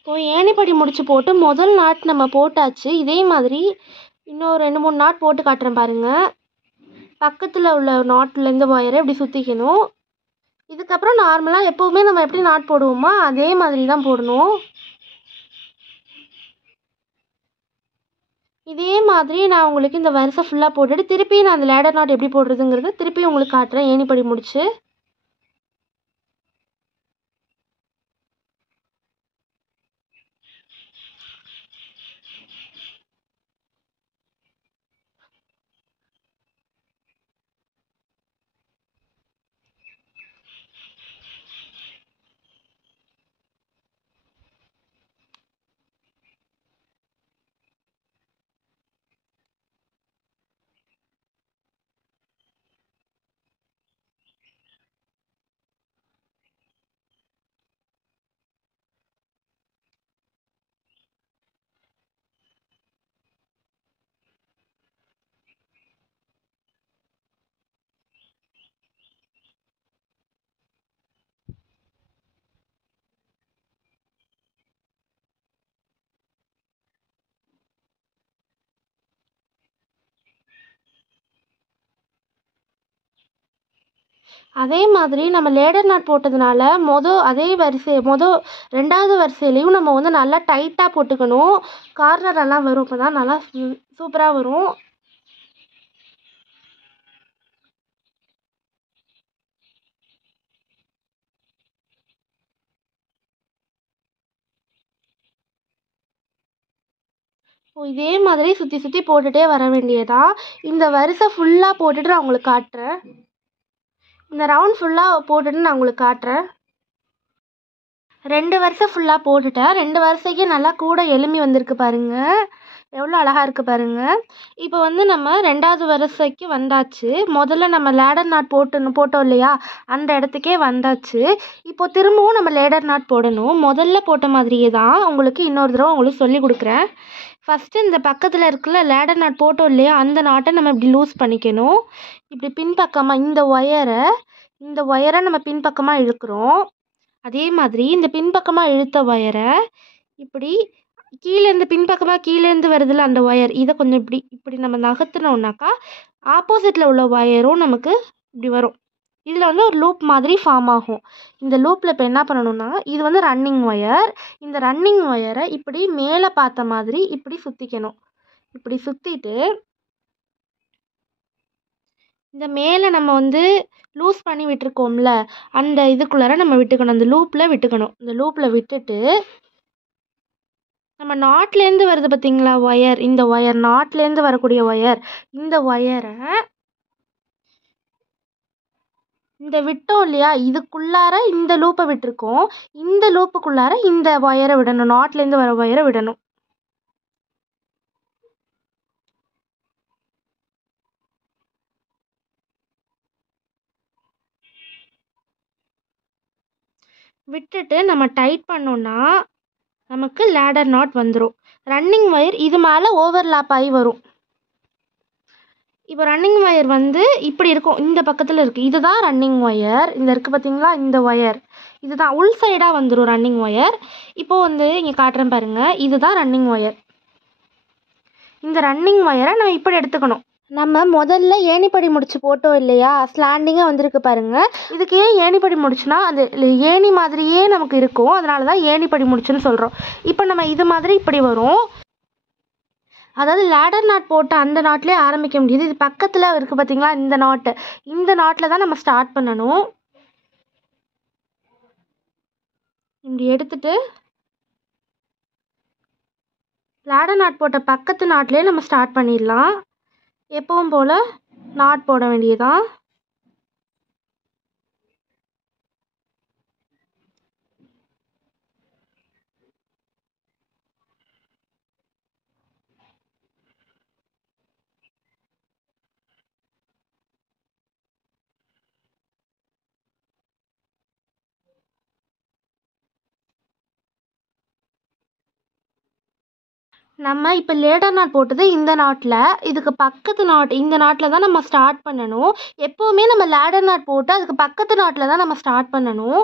இப்போ ஏணிப்படி முடிச்சு போட்டு முதல் நாட் நம்ம போட்டாச்சு. இதே மாதிரி இன்னும் 2-3 நாட் போட்டு காட்டுறேன் பாருங்கள். பக்கத்தில் உள்ள நாட்லேருந்து ஒயரை இப்படி சுற்றிக்கணும். இதுக்கப்புறம் நார்மலாக எப்போவுமே நம்ம எப்படி நாட் போடுவோமோ அதே மாதிரி தான் போடணும். இதே மாதிரி நான் உங்களுக்கு இந்த வரிசை ஃபுல்லாக போட்டுட்டு திருப்பி நான் அந்த லேடர் நாட் எப்படி போடுறதுங்கிறது திருப்பி உங்களுக்கு காட்டுறேன். ஏணிப்படி முடிச்சு அதே மாதிரி நம்ம லேடர் நாட் போட்டதுனால அதே வரிசை 2வது வரிசையிலையும் நம்ம வந்து நல்லா டைட்டாக போட்டுக்கணும். கார்னரெல்லாம் வரும், இப்போ தான் நல்லா சூப்பராக வரும். இதே மாதிரி சுற்றி சுற்றி போட்டுகிட்டே வர வேண்டியதா. இந்த வரிசை ஃபுல்லாக போட்டுட்டு நான் உங்களுக்கு காட்டுறேன். இந்த ரவுண்ட் ஃபுல்லாக போட்டுட்டு நான் உங்களுக்கு காட்டுறேன். 2 வரிசை ஃபுல்லாக போட்டுட்டேன். 2 வரிசைக்கு நல்லா கூட எலும்பி வந்திருக்கு பாருங்கள். எவ்வளோ அழகாக இருக்குது பாருங்கள். இப்போ வந்து நம்ம 2வது வரிசைக்கு வந்தாச்சு. முதல்ல நம்ம லேடர் நாட் போட்டோம் இல்லையா, அந்த இடத்துக்கே வந்தாச்சு. இப்போ திரும்பவும் நம்ம லேடர் நாட் போடணும். முதல்ல போட்ட மாதிரியே தான் உங்களுக்கு இன்னொரு தடவை உங்களுக்கு சொல்லி கொடுக்குறேன். ஃபஸ்ட்டு இந்த பக்கத்தில் இருக்குல்ல லேடர் நாட் போட்டோம் இல்லையா, அந்த நாட்டை நம்ம இப்படி லூஸ் பண்ணிக்கணும். இப்படி பின்பக்கமாக இந்த ஒயரை நம்ம பின்பக்கமாக இழுக்கிறோம். அதே மாதிரி இந்த பின்பக்கமாக இழுத்த ஒயரை இப்படி கீழேருந்து பின்பக்கமாக கீழேருந்து வருதுல்ல அந்த ஒயர், இதை கொஞ்சம் இப்படி நம்ம நகர்த்தினோம்னாக்கா ஆப்போசிட்டில் உள்ள ஒயரும் நமக்கு இப்படி வரும். இதில் வந்து ஒரு லூப் மாதிரி ஃபார்ம் ஆகும். இந்த லூப்பில் இப்போ என்ன பண்ணணும்னா, இது வந்து ரன்னிங் ஒயர். இந்த ரன்னிங் ஒயரை இப்படி மேலே பார்த்த மாதிரி இப்படி சுற்றிக்கணும். இப்படி சுற்றிட்டு இந்த மேலே நம்ம வந்து லூஸ் பண்ணி விட்டுருக்கோம்ல, அந்த இதுக்குள்ளார நம்ம விட்டுக்கணும். அந்த லூப்பில் விட்டுக்கணும். இந்த லூப்பில் விட்டுட்டு நம்ம நாட்லேருந்து வருது பார்த்தீங்களா ஒயர், இந்த ஒயர் நாட்லேருந்து வரக்கூடிய ஒயர், இந்த ஒயரை இந்த விட்டோம் இல்லையா, இதுக்குள்ளார இந்த லூப்பை விட்டுருக்கோம். இந்த லூப்புக்குள்ளார இந்த ஒயரை விடணும். நாட்லேருந்து வர ஒயரை விடணும். விட்டுட்டு நம்ம டைட் பண்ணோன்னா நமக்கு லேடர் நாட் வந்துடும். ரன்னிங் ஒயர் இது மேலே ஓவர்லாப் ஆகி வரும். இப்போ ரன்னிங் ஒயர் வந்து இப்படி இருக்கும். இந்த பக்கத்தில் இருக்குது. இதுதான் ரன்னிங் ஒயர். இந்த இருக்குது பார்த்தீங்களா, இந்த ஒயர் இதுதான் உள் சைடாக வந்துடும் ரன்னிங் ஒயர். இப்போது வந்து இங்கே காட்டுறேன் பாருங்கள். இதுதான் ரன்னிங் ஒயர். இந்த ரன்னிங் ஒயரை நம்ம இப்படி எடுத்துக்கணும். நம்ம முதல்ல ஏணிப்படி முடிச்சு போட்டோம் இல்லையா, ஸ்லாண்டிங்காக வந்திருக்கு பாருங்கள். இதுக்கு ஏன் ஏணிப்படி முடிச்சுனா, அது ஏணி மாதிரியே நமக்கு இருக்கும். அதனால தான் ஏணிப்படி முடிச்சுன்னு சொல்கிறோம். இப்போ நம்ம இது மாதிரி இப்படி வரும். அதாவது லேடர் நாட் போட்ட அந்த நாட்லேயே ஆரம்பிக்க முடியுது. இது பக்கத்தில் இருக்குது பார்த்தீங்களா, இந்த நாட்டில் தான் நம்ம ஸ்டார்ட் பண்ணணும். இப்படி எடுத்துட்டு லேடர் நாட் போட்ட பக்கத்து நாட்லேயே நம்ம ஸ்டார்ட் பண்ணிடலாம். எப்பவும் போல் நாட் போட வேண்டியதான். நம்ம இப்போ லேடர் நாட் போட்டது இந்த நாட்டில், இதுக்கு பக்கத்து நாட் இந்த நாட்டில் தான் நம்ம ஸ்டார்ட் பண்ணணும். எப்போவுமே நம்ம லேடர் நாட் போட்டு அதுக்கு பக்கத்து நாட்டில் தான் நம்ம ஸ்டார்ட் பண்ணணும்.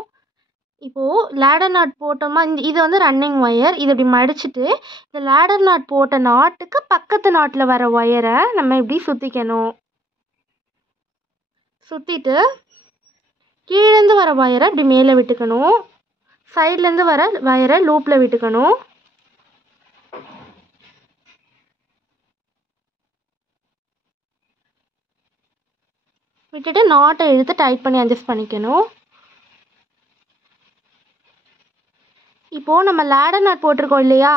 இப்போது லேடர் நாட் போட்டோமா, இது வந்து ரன்னிங் ஒயர். இது இப்படி மடிச்சுட்டு இந்த லேடர் நாட் போட்ட நாட்டுக்கு பக்கத்து நாட்டில் வர ஒயரை நம்ம இப்படி சுற்றிக்கணும். சுற்றிட்டு கீழேருந்து வர ஒயரை இப்படி மேலே விட்டுக்கணும். சைட்லேருந்து வர ஒயரை லூப்பில் விட்டுக்கணும். விட்டுட்டு நாட்டை இழுத்து டைட் பண்ணி அட்ஜஸ்ட் பண்ணிக்கணும். இப்போது நம்ம லேடர் நாட் போட்டிருக்கோம் இல்லையா,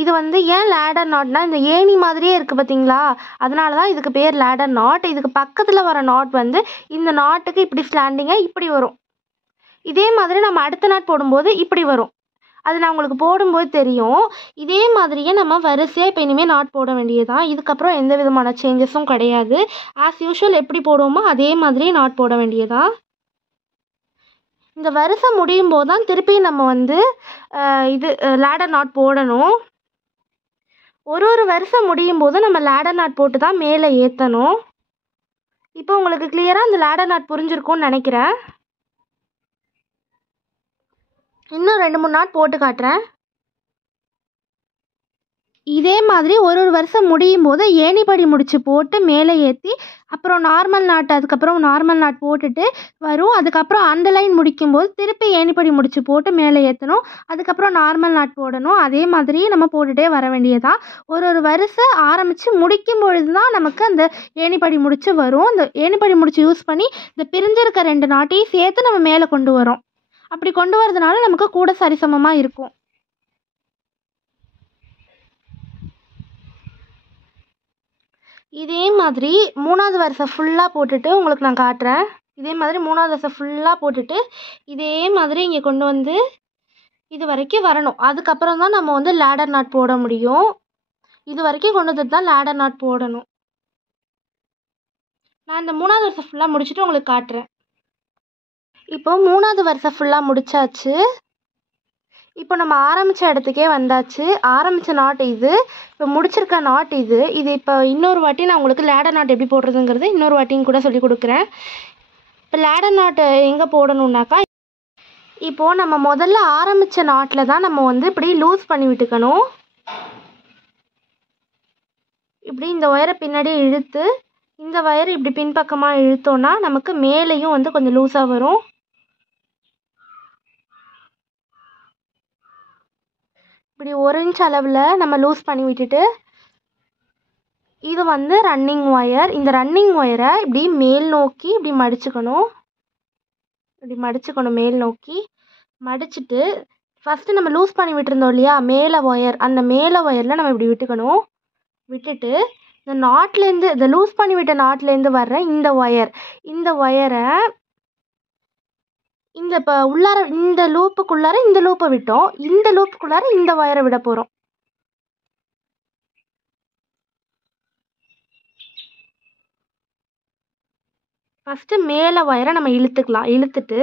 இது வந்து ஏன் லேடர் நாட்னா, இந்த ஏணி மாதிரியே இருக்குது பார்த்தீங்களா, அதனால தான் இதுக்கு பேர் லேடர் நாட். இதுக்கு பக்கத்தில் வர நாட் வந்து இந்த நாட்டுக்கு இப்படி ஸ்லாண்டிங்காக இப்படி வரும். இதே மாதிரி நம்ம அடுத்த நாட் போடும்போது இப்படி வரும். அது நான் உங்களுக்கு போடும்போது தெரியும். இதே மாதிரியே நம்ம வரிசையாக இப்போ இனிமேல் நாட் போட வேண்டியதுதான். இதுக்கப்புறம் எந்த விதமான சேஞ்சஸும் கிடையாது. ஆஸ் யூஷுவல் எப்படி போடுவோமோ அதே மாதிரி நாட் போட வேண்டியதான். இந்த வரிசை முடியும் போது தான் திருப்பி நம்ம வந்து லேடர் நாட் போடணும். ஒரு வரிசை முடியும் போது நம்ம லேடர் நாட் போட்டு தான் மேலே ஏற்றணும். இப்போ உங்களுக்கு கிளியராக இந்த லேடர் நாட் புரிஞ்சிருக்கும்னு நினைக்கிறேன். இன்னும் 2-3 நாட் போட்டு காட்டுறேன். இதே மாதிரி ஒரு வருஷம் முடியும் போது ஏணிப்படி முடிச்சு போட்டு மேலே ஏற்றி அப்புறம் நார்மல் நாட், அதுக்கப்புறம் நார்மல் நாட் போட்டுட்டு வரும். அதுக்கப்புறம் அந்த லைன் முடிக்கும்போது திருப்பி ஏணிப்படி முடிச்சு போட்டு மேலே ஏற்றணும். அதுக்கப்புறம் நார்மல் நாட் போடணும். அதே மாதிரி நம்ம போட்டுகிட்டே வர வேண்டியதான். ஒரு வரிசை ஆரம்பித்து முடிக்கும் பொழுது தான் நமக்கு அந்த ஏணிப்படி முடிச்சு வரும். இந்த ஏணிப்படி முடிச்சு யூஸ் பண்ணி இந்த பிரிஞ்சிருக்க 2 நாட்டையும் சேர்த்து நம்ம மேலே கொண்டு வரோம். அப்படி கொண்டு வரதுனால நமக்கு கூட சரிசமமாக இருக்கும். இதே மாதிரி 3வது வரிசை ஃபுல்லாக போட்டுட்டு உங்களுக்கு நான் காட்டுறேன். இதே மாதிரி 3வது வரிசை ஃபுல்லாக போட்டுட்டு இதே மாதிரி இங்கே கொண்டு வந்து இது வரைக்கும் வரணும். அதுக்கப்புறம் தான் நம்ம வந்து லேடர் நாட் போட முடியும். இது வரைக்கும் கொண்டு வந்துட்டு தான் லேடர் நாட் போடணும். நான் இந்த 3வது வரிசை ஃபுல்லாக முடிச்சுட்டு உங்களுக்கு காட்டுறேன். இப்போ 3வது வரிசை ஃபுல்லாக முடிச்சாச்சு. இப்போ நம்ம ஆரம்பித்த இடத்துக்கே வந்தாச்சு. ஆரம்பித்த நாட் இது, இப்போ முடிச்சிருக்க நாட் இது. இது இப்போ இன்னொரு வாட்டி நான் உங்களுக்கு லேடர் நாட் எப்படி போடுறதுங்கிறது இன்னொரு வாட்டியும் கூட சொல்லி கொடுக்குறேன். இப்போ லேடர் நாட்டு எங்கே போடணுன்னாக்கா, இப்போது நம்ம முதல்ல ஆரம்பித்த நாட்டில் தான் நம்ம வந்து இப்படி லூஸ் பண்ணி விட்டுக்கணும். இப்படி இந்த ஒயரை பின்னாடி இழுத்து இந்த ஒயர் இப்படி பின்பக்கமாக இழுத்தோன்னா நமக்கு மேலேயும் வந்து கொஞ்சம் லூஸாக வரும். இப்படி 1 இன்ச் அளவில் நம்ம லூஸ் பண்ணி விட்டுட்டு, இது வந்து ரன்னிங் ஒயர். இந்த ரன்னிங் ஒயரை இப்படி மேல் நோக்கி இப்படி மடிச்சுக்கணும். இப்படி மடிச்சுக்கணும் மேல் நோக்கி மடிச்சுட்டு, ஃபஸ்ட்டு நம்ம லூஸ் பண்ணி விட்டுருந்தோம் இல்லையா மேலே ஒயர், அந்த மேலே ஒயரில் நம்ம இப்படி விட்டுக்கணும். விட்டுட்டு இந்த நாட்லேருந்து, இந்த லூஸ் பண்ணி விட்ட நாட்லேருந்து வர்ற இந்த ஒயரை இந்த இப்போ உள்ளார இந்த லூப்புக்குள்ளார இந்த லூப்பை விட்டோம், இந்த லூப்புக்குள்ளார இந்த ஒயரை விட போகிறோம். ஃபஸ்ட்டு மேலே ஒயரை நம்ம இழுத்துக்கலாம். இழுத்துட்டு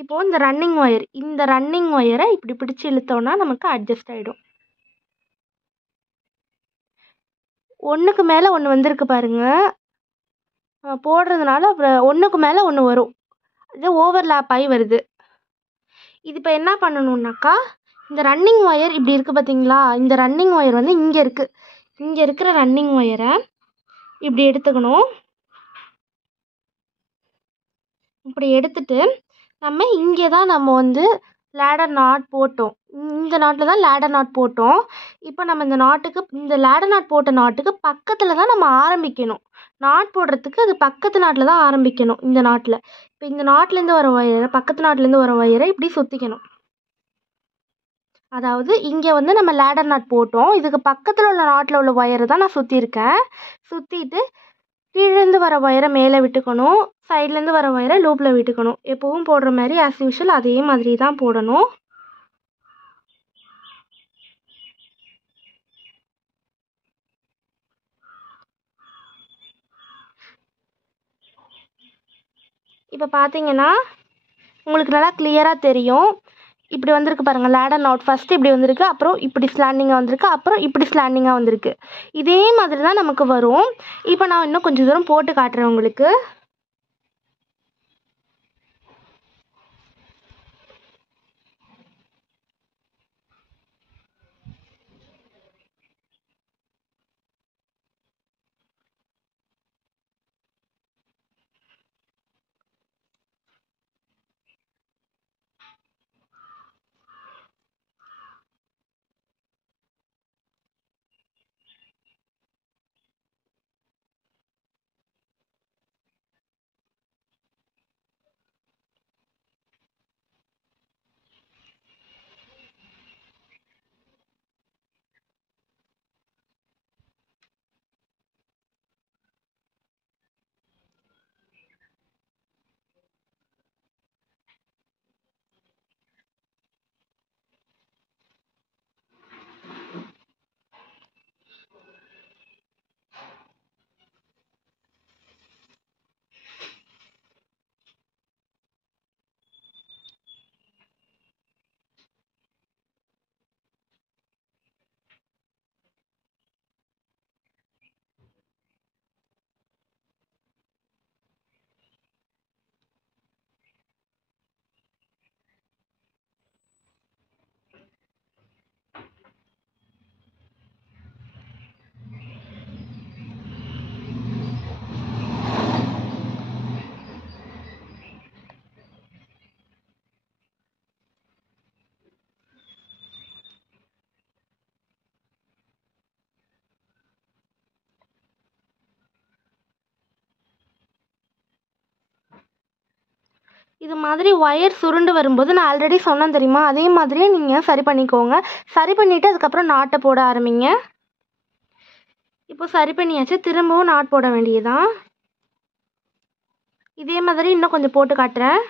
இப்போது இந்த ரன்னிங் ஒயரை இப்படி பிடிச்சி இழுத்தோன்னா நமக்கு அட்ஜஸ்ட் ஆகிடும். ஒன்றுக்கு மேலே ஒன்று வந்திருக்கு பாருங்கள். போடுறதுனால அப்புறம் ஒன்றுக்கு மேலே ஒன்று வரும். இது ஓவர்லேப் ஆகி வருது. இது இப்போ என்ன பண்ணணுன்னாக்கா, இந்த ரன்னிங் ஒயர் இப்படி இருக்குது பார்த்தீங்களா, இந்த ரன்னிங் ஒயர் வந்து இங்கே இருக்குது. இங்கே இருக்கிற ரன்னிங் ஒயரை இப்படி எடுத்துக்கணும். இப்படி எடுத்துட்டு நம்ம இங்கே தான் நம்ம வந்து லேடர் நாட் போட்டோம். இந்த நாட்டில் தான் லேடர் நாட் போட்டோம். இப்போ நம்ம இந்த லேடர் நாட் போட்ட நாட்டுக்கு பக்கத்தில் தான் நம்ம ஆரம்பிக்கணும். நாட் போடுறதுக்கு அது பக்கத்து நாட்டில் தான் ஆரம்பிக்கணும். இந்த நாட்டில் இப்போ இந்த நாட்டிலேருந்து வர ஒயரை, பக்கத்து நாட்டிலேருந்து வர ஒயரை இப்படி சுற்றிக்கணும். அதாவது இங்கே வந்து நம்ம லேடர் நாட் போட்டோம், இதுக்கு பக்கத்தில் உள்ள நாட்டில் உள்ள ஒயரை தான் நான் சுற்றிருக்கேன். சுற்றிட்டு கீழேருந்து வர ஒயரை மேலே விட்டுக்கணும், சைட்லேருந்து வர ஒயரை லூப்பில் விட்டுக்கணும். எப்பவும் போடுற மாதிரி ஆஸ் யூஷுவல் அதே மாதிரி தான் போடணும். இப்போ பார்த்தீங்கன்னா உங்களுக்கு நல்லா கிளியராக தெரியும். இப்படி வந்திருக்கு பாருங்கள் லேடர் நாட். ஃபஸ்ட்டு இப்படி வந்திருக்கு, அப்புறம் இப்படி ஸ்லாண்டிங்காக வந்திருக்கு, அப்புறம் இப்படி ஸ்லாண்டிங்காக வந்திருக்கு. இதே மாதிரி தான் நமக்கு வரும். இப்போ நான் இன்னும் கொஞ்சம் தூரம் போட்டு காட்டுறேன் உங்களுக்கு. இது மாதிரி ஒயர் சுருண்டு வரும்போது நான் ஆல்ரெடி சொன்னேன் தெரியுமா, அதே மாதிரியே நீங்கள் சரி பண்ணிக்கோங்க. சரி பண்ணிவிட்டு அதுக்கப்புறம் நாட்டை போட ஆரம்பிங்க. இப்போ சரி பண்ணியாச்சு, திரும்பவும் நாட் போட வேண்டியதுதான். இதே மாதிரி இன்னும் கொஞ்சம் போட்டு காட்டுறேன்.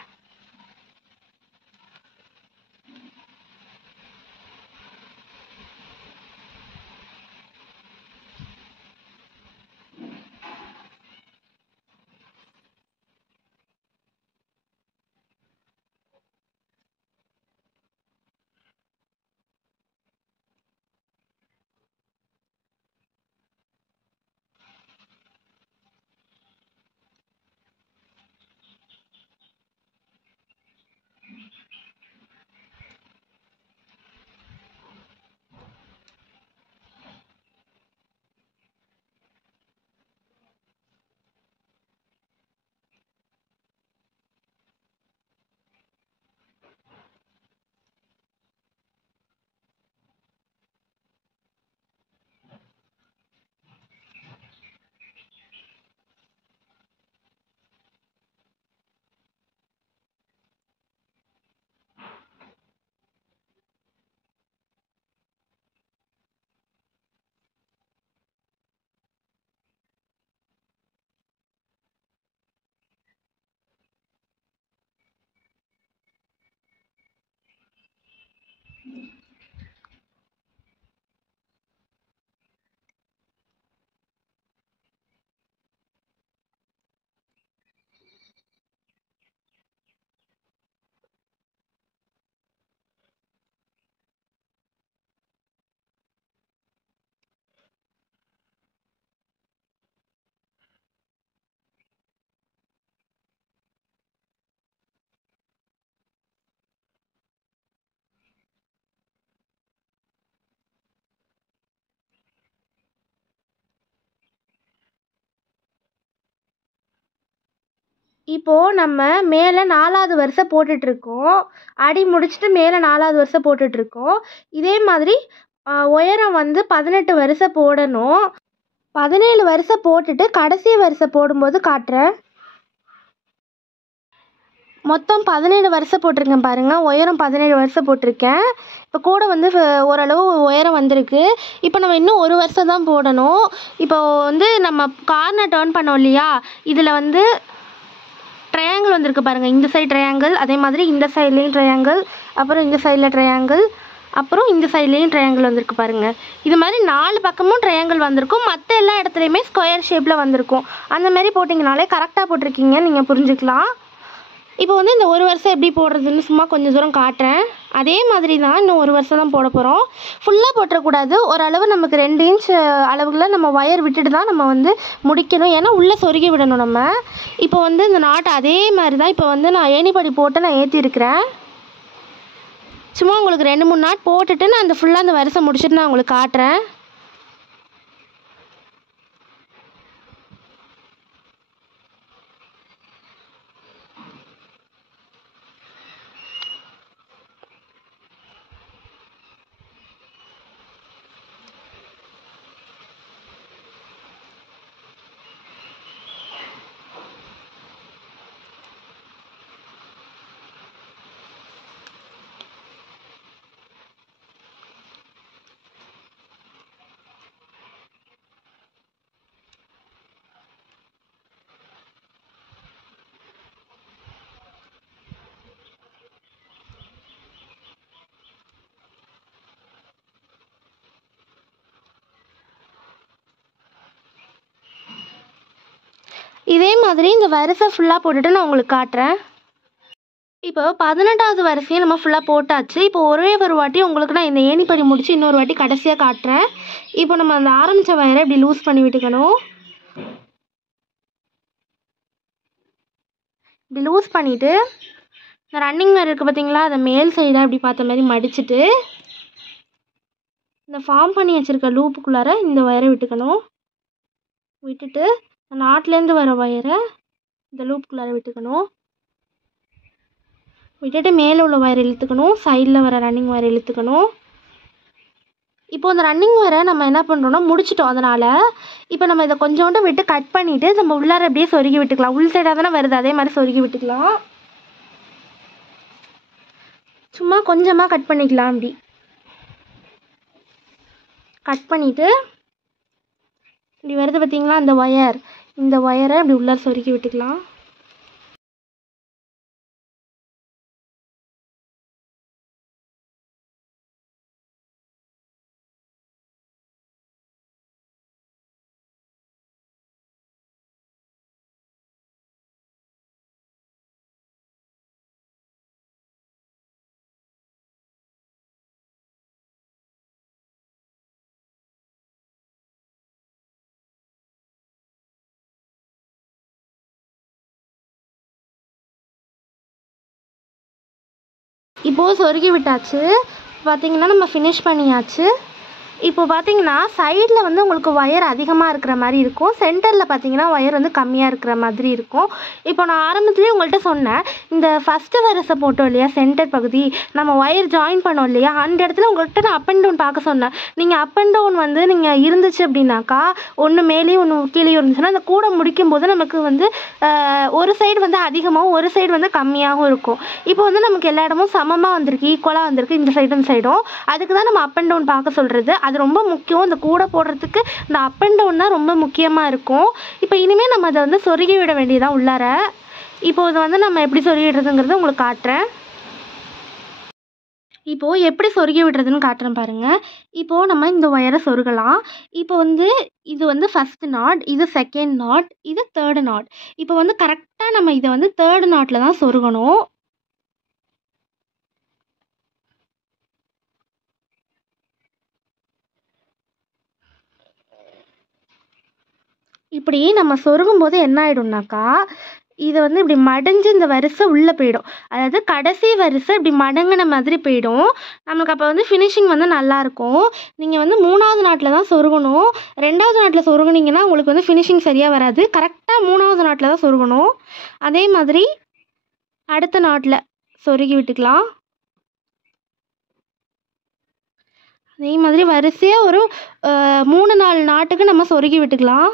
இப்போது நம்ம மேலே 4வது வரிசை போட்டுட்ருக்கோம். அடி முடிச்சுட்டு மேலே 4வது வரிசை போட்டுட்ருக்கோம். இதே மாதிரி உயரம் வந்து 18 வரிசை போடணும். 17 வரிசை போட்டுட்டு கடைசி வரிசை போடும்போது காட்டுறேன். மொத்தம் 17 வரிசை போட்டிருக்கேன் பாருங்கள். உயரம் 17 வரிசை போட்டிருக்கேன். இப்போ கூட வந்து ஓரளவு உயரம் வந்திருக்கு. இப்போ நம்ம இன்னும் ஒரு வரிசை தான் போடணும். இப்போ வந்து நம்ம கார்னர் டர்ன் பண்ணோம் இல்லையா, இதில் வந்து ட்ரையாங்கிள் வந்திருக்கு பாருங்கள். இந்த சைடு ட்ரையாங்கிள், அதே மாதிரி இந்த சைட்லேயும் ட்ரையாங்கிள், அப்புறம் இந்த சைடில் ட்ரையாங்கிள், அப்புறம் இந்த சைட்லேயும் ட்ரையாங்கிள் வந்திருக்கு பாருங்கள். இது மாதிரி 4 பக்கமும் ட்ரையாங்கிள் வந்திருக்கும். மற்ற எல்லா இடத்துலையுமே ஸ்கொயர் ஷேப்பில் வந்திருக்கும். அந்த மாதிரி போட்டிங்கனாலே கரெக்டாக போட்டிருக்கீங்க, நீங்கள் புரிஞ்சுக்கலாம். இப்போ வந்து இந்த ஒரு வருஷம் எப்படி போடுறதுன்னு சும்மா கொஞ்சம் தூரம் காட்டுறேன். அதே மாதிரி தான் இன்னும் ஒரு வருஷம் தான் போட போகிறோம். ஃபுல்லாக போட்டுறக்கூடாது. ஓரளவு நமக்கு 2 இன்ச் அளவுகளில் நம்ம ஒயர் விட்டுட்டு தான் நம்ம வந்து முடிக்கணும். ஏன்னா உள்ளே சொருகி விடணும் நம்ம. இப்போ வந்து இந்த நாட்டை அதே மாதிரி தான் இப்போ வந்து நான் ஏணிப்படி போட்டு நான் ஏற்றிருக்கிறேன். சும்மா உங்களுக்கு 2-3 நாட் போட்டுட்டு நான் அந்த ஃபுல்லாக அந்த வருஷம் முடிச்சுட்டு நான் உங்களுக்கு காட்டுறேன். இதே மாதிரி இந்த வரிசை ஃபுல்லாக போட்டுட்டு நான் உங்களுக்கு காட்டுறேன். இப்போ 18வது வரிசையை நம்ம ஃபுல்லாக போட்டாச்சு. இப்போ ஒரே ஒரு வாட்டி உங்களுக்கு நான் இந்த ஏணிப்படி முடித்து இன்னொரு வாட்டி கடைசியாக காட்டுறேன். இப்போ நம்ம அந்த ஆரம்பித்த வயரை இப்படி லூஸ் பண்ணி விட்டுக்கணும். இப்படி லூஸ் பண்ணிவிட்டு இந்த ரன்னிங் வயர் இருக்குது பார்த்தீங்களா, அதை மேல் சைடாக இப்படி பார்த்த மாதிரி மடிச்சுட்டு இந்த ஃபார்ம் பண்ணி வச்சுருக்க லூப்புக்குள்ளார இந்த வயரை விட்டுக்கணும். விட்டுட்டு நாட்லேருந்து வர வயரை இந்த லூப்புக்குள்ளார விட்டுக்கணும். விட்டுட்டு மேலே உள்ள வயரை இழுத்துக்கணும். சைடில் வர ரன்னிங் வயரை இழுத்துக்கணும். இப்போ இந்த ரன்னிங் வயரை நம்ம என்ன பண்ணுறோன்னா முடிச்சிட்டோம். அதனால் இப்போ நம்ம இதை கொஞ்சோண்டு விட்டு கட் பண்ணிவிட்டு நம்ம உள்ளார அப்படியே சொருகி விட்டுக்கலாம். உள் சைடாக தானே வருது, அதே மாதிரி சொருகி விட்டுக்கலாம். சும்மா கொஞ்சமாக கட் பண்ணிக்கலாம். அப்படி கட் பண்ணிவிட்டு இப்படி வருது பார்த்தீங்களா அந்த ஒயர், இந்த ஒயரை இப்படி உள்ளார சொருகி விட்டுக்கலாம். இப்போது சொருகி விட்டாச்சு. பார்த்திங்கன்னா நம்ம ஃபினிஷ் பண்ணியாச்சு. இப்போ பார்த்தீங்கன்னா சைடில் வந்து உங்களுக்கு ஒயர் அதிகமாக இருக்கிற மாதிரி இருக்கும். சென்டரில் பார்த்தீங்கன்னா ஒயர் வந்து கம்மியாக இருக்கிற மாதிரி இருக்கும். இப்போ நான் ஆரம்பத்துலேயே உங்கள்கிட்ட சொன்னேன், இந்த ஃபஸ்ட்டு வரிசை போட்டோம் இல்லையா சென்டர் பகுதி, நம்ம ஒயர் ஜாயின் பண்ணோம் இல்லையா, அந்த இடத்துல உங்கள்கிட்ட நான் அப் அண்ட் டவுன் பார்க்க சொன்னேன். நீங்கள் அப் அண்ட் டவுன் வந்து நீங்கள் இருந்துச்சு அப்படின்னாக்கா, ஒன்று மேலேயும் ஒன்று கீழேயும் இருந்துச்சுன்னா அந்த கூட முடிக்கும் போது நமக்கு வந்து ஒரு சைடு வந்து அதிகமாகவும் ஒரு சைடு வந்து கம்மியாகவும் இருக்கும். இப்போ வந்து நமக்கு எல்லா இடமும் சமமாக வந்திருக்கு, ஈக்குவலாக வந்திருக்கு இந்த சைடும் சைடும். அதுக்கு தான் நம்ம அப் அண்ட் டவுன் பார்க்க சொல்கிறது. அது ரொம்ப முக்கியம். இந்த கூடை போடுறதுக்கு இந்த அப் அண்ட் டவுன் தான் ரொம்ப முக்கியமாக இருக்கும். இப்போ இனிமேல் நம்ம அதை வந்து சொருகி விட வேண்டியதான் உள்ளார. இப்போ இதை வந்து நம்ம எப்படி சொருகி விடுறதுங்கிறத உங்களுக்கு காட்டுறேன். இப்போது எப்படி சொருகி விடுறதுன்னு காட்டுறேன் பாருங்கள். இப்போது நம்ம இந்த ஒயரை சொருகலாம். இப்போ வந்து இது வந்து ஃபஸ்ட்டு நாட், இது செகண்ட் நாட், இது தேர்டு நாட். இப்போ வந்து கரெக்டாக நம்ம இதை வந்து தேர்டு நாட்டில் தான் சொருகணும். இப்படி நம்ம சொருகும் போது என்ன ஆகிடும்னாக்கா, இதை வந்து இப்படி மடிஞ்சு இந்த வரிசை உள்ளே போயிடும். அதாவது கடைசி வரிசை இப்படி மடங்கின மாதிரி போயிடும். நமக்கு அப்போ வந்து ஃபினிஷிங் வந்து நல்லாயிருக்கும். நீங்கள் வந்து 3வது நாட்டில் தான் சொருகணும். 2வது நாட்டில் சொருகுனீங்கன்னா உங்களுக்கு வந்து ஃபினிஷிங் சரியாக வராது. கரெக்டாக 3வது நாட்டில் தான் சொருகணும். அதே மாதிரி அடுத்த நாட்டில் சொருகி விட்டுக்கலாம். அதே மாதிரி வரிசையாக ஒரு 3-4 நாட்டுக்கு நம்ம சொருகி விட்டுக்கலாம்.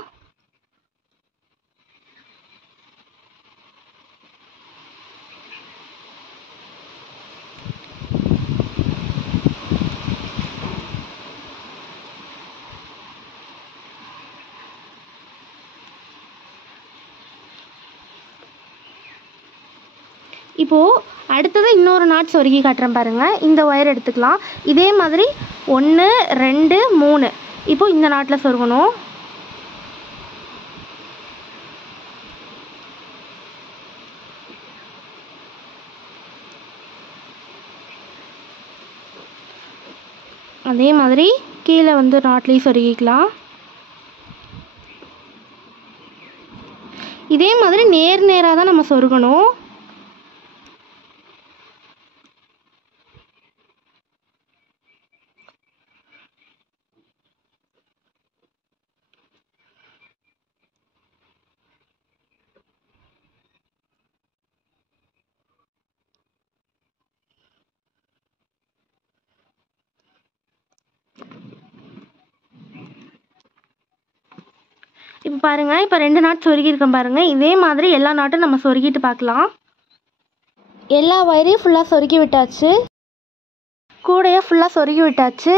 இப்போது அடுத்தது இன்னொரு நாட் சொருகி காட்டுறேன் பாருங்கள். இந்த ஒயர் எடுத்துக்கலாம். இதே மாதிரி 1 2 3 இப்போது இந்த நாட்டில் சொருகணும். அதே மாதிரி கீழே வந்து நாட்லேயும் சொருகிக்கலாம். இதே மாதிரி நேராக தான் நம்ம சொருகணும். இப்போ பாருங்கள், இப்போ 2 நாட் சொருகியிருக்கேன் பாருங்கள். இதே மாதிரி எல்லா நாட்டும் நம்ம சொருகிட்டு பார்க்கலாம். எல்லா ஒயரையும் ஃபுல்லாக சொருகி விட்டாச்சு. கூடையை ஃபுல்லாக சொருகி விட்டாச்சு.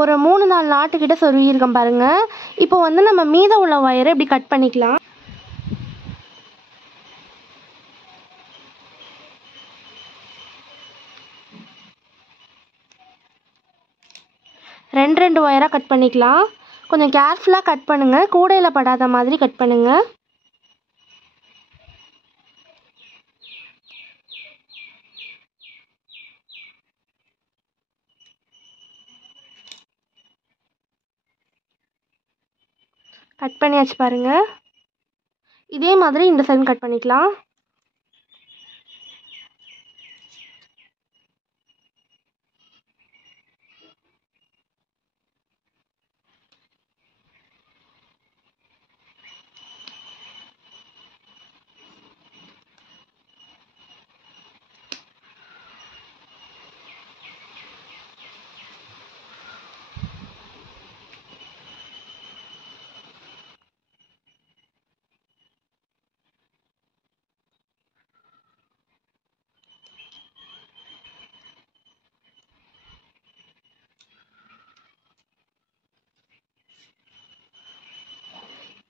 ஒரு 3-4 நாட்டுக்கிட்ட சொருகியிருக்கேன் பாருங்கள். இப்போ வந்து நம்ம மீதம் உள்ள ஒயரை இப்படி கட் பண்ணிக்கலாம். ரெண்டு ஒயராக கட் பண்ணிக்கலாம். கொஞ்சம் கேர்ஃபுல்லாக கட் பண்ணுங்கள். கூடையில் படாத மாதிரி கட் பண்ணுங்கள். கட் பண்ணியாச்சு பாருங்கள். இதே மாதிரி இந்த சைடு கட் பண்ணிக்கலாம்.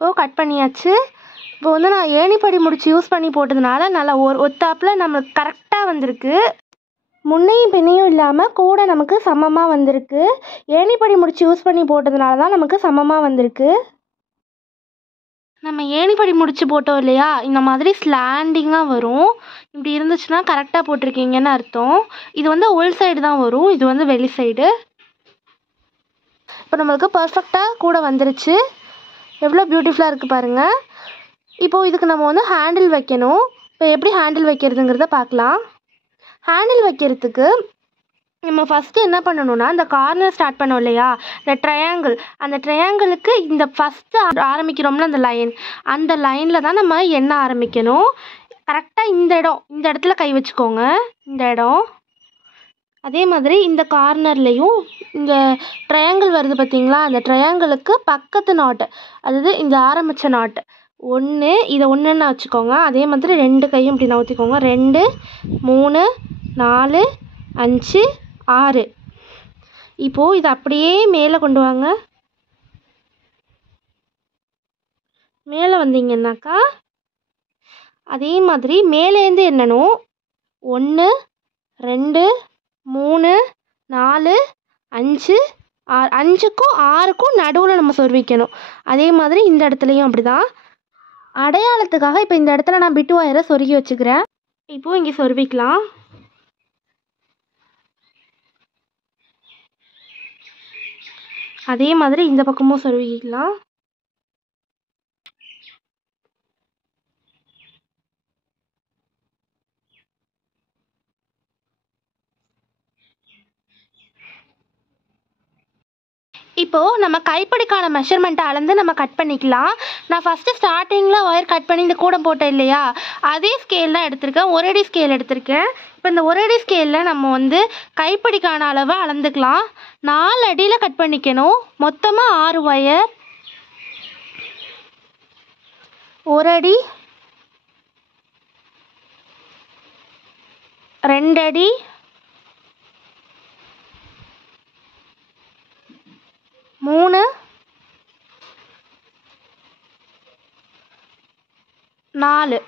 இப்போது கட் பண்ணியாச்சு. இப்போ வந்து நான் ஏணிப்படி முடிச்சு யூஸ் பண்ணி போட்டதுனால நல்லா ஒத்தாப்பில் நம்மளுக்கு கரெக்டாக வந்திருக்கு. முன்னையும் பின்னையும் இல்லாமல் கூட நமக்கு சமமாக வந்திருக்கு. ஏணிப்படி முடிச்சு யூஸ் பண்ணி போட்டதுனால தான் நமக்கு சமமாக வந்திருக்கு. நம்ம ஏணிப்படி முடிச்சு போட்டோம் இல்லையா, இந்த மாதிரி ஸ்லாண்டிங்காக வரும். இப்படி இருந்துச்சுன்னா கரெக்டாக போட்டிருக்கீங்கன்னு அர்த்தம். இது வந்து உள் சைடு தான் வரும், இது வந்து வெளி சைடு. இப்போ நம்மளுக்கு பர்ஃபெக்டாக கூட வந்துருச்சு. எவ்வளோ பியூட்டிஃபுல்லாக இருக்குது பாருங்கள். இப்போது இதுக்கு நம்ம வந்து ஹேண்டில் வைக்கணும். இப்போ எப்படி ஹேண்டில் வைக்கிறதுங்கிறத பார்க்கலாம். ஹேண்டில் வைக்கிறதுக்கு நம்ம ஃபஸ்ட்டு என்ன பண்ணணும்னா, இந்த கார்னர் ஸ்டார்ட் பண்ணோம் இல்லையா, இந்த ட்ரையாங்கிள், அந்த ட்ரையாங்கிளுக்கு இந்த ஃபஸ்ட்டு ஆரம்பிக்கிறோம்ல அந்த லைன், அந்த லைனில் தான் நம்ம எண்ண ஆரம்பிக்கணும். கரெக்டாக இந்த இடத்துல கை வச்சுக்கோங்க, இந்த இடம். அதே மாதிரி இந்த கார்னர்லேயும் இந்த ட்ரையாங்கிள் வருது பார்த்தீங்களா, அந்த ட்ரையாங்கிளுக்கு பக்கத்து நாட்டு, அதாவது இந்த ஆரம்பித்த நாட்டு 1, இதை 1ன்னு வச்சுக்கோங்க. அதே மாதிரி 2 கையும் இப்படி நவுத்திக்கோங்க. 2 3 4 5 6. இப்போது இதை அப்படியே மேலே கொண்டு வாங்க. மேலே வந்தீங்கன்னாக்கா அதே மாதிரி மேலேருந்து எண்ணணும். 1 2 3 4 5 6. 5க்கும் 6க்கும் நடுவில் நம்ம சொருவிக்கணும். அதே மாதிரி இந்த இடத்துலையும் அப்படி தான். அடையாளத்துக்காக இப்போ இந்த இடத்துல நான் பிட்டு ஒயரை சொருகி வச்சுக்கிறேன். இப்போது இங்கே சொருவிக்கலாம். அதே மாதிரி இந்த பக்கமும் சொருவிக்கலாம். இப்போது நம்ம கைப்பிடிக்கான மெஷர்மெண்ட்டை அளந்து நம்ம கட் பண்ணிக்கலாம். நான் ஃபஸ்ட்டு ஸ்டார்டிங்கில் ஒயர் கட் பண்ணி இந்த கூடம் போட்டேன் இல்லையா, அதே ஸ்கேல் தான் எடுத்திருக்கேன். 1 அடி ஸ்கேல் எடுத்திருக்கேன். இப்போ இந்த 1 அடி ஸ்கேலில் நம்ம வந்து கைப்பிடிக்கான அளவை அளந்துக்கலாம். 4 அடியில் கட் பண்ணிக்கணும். மொத்தமாக 6 ஒயர். 1 அடி, 2 அடி, 3, 4.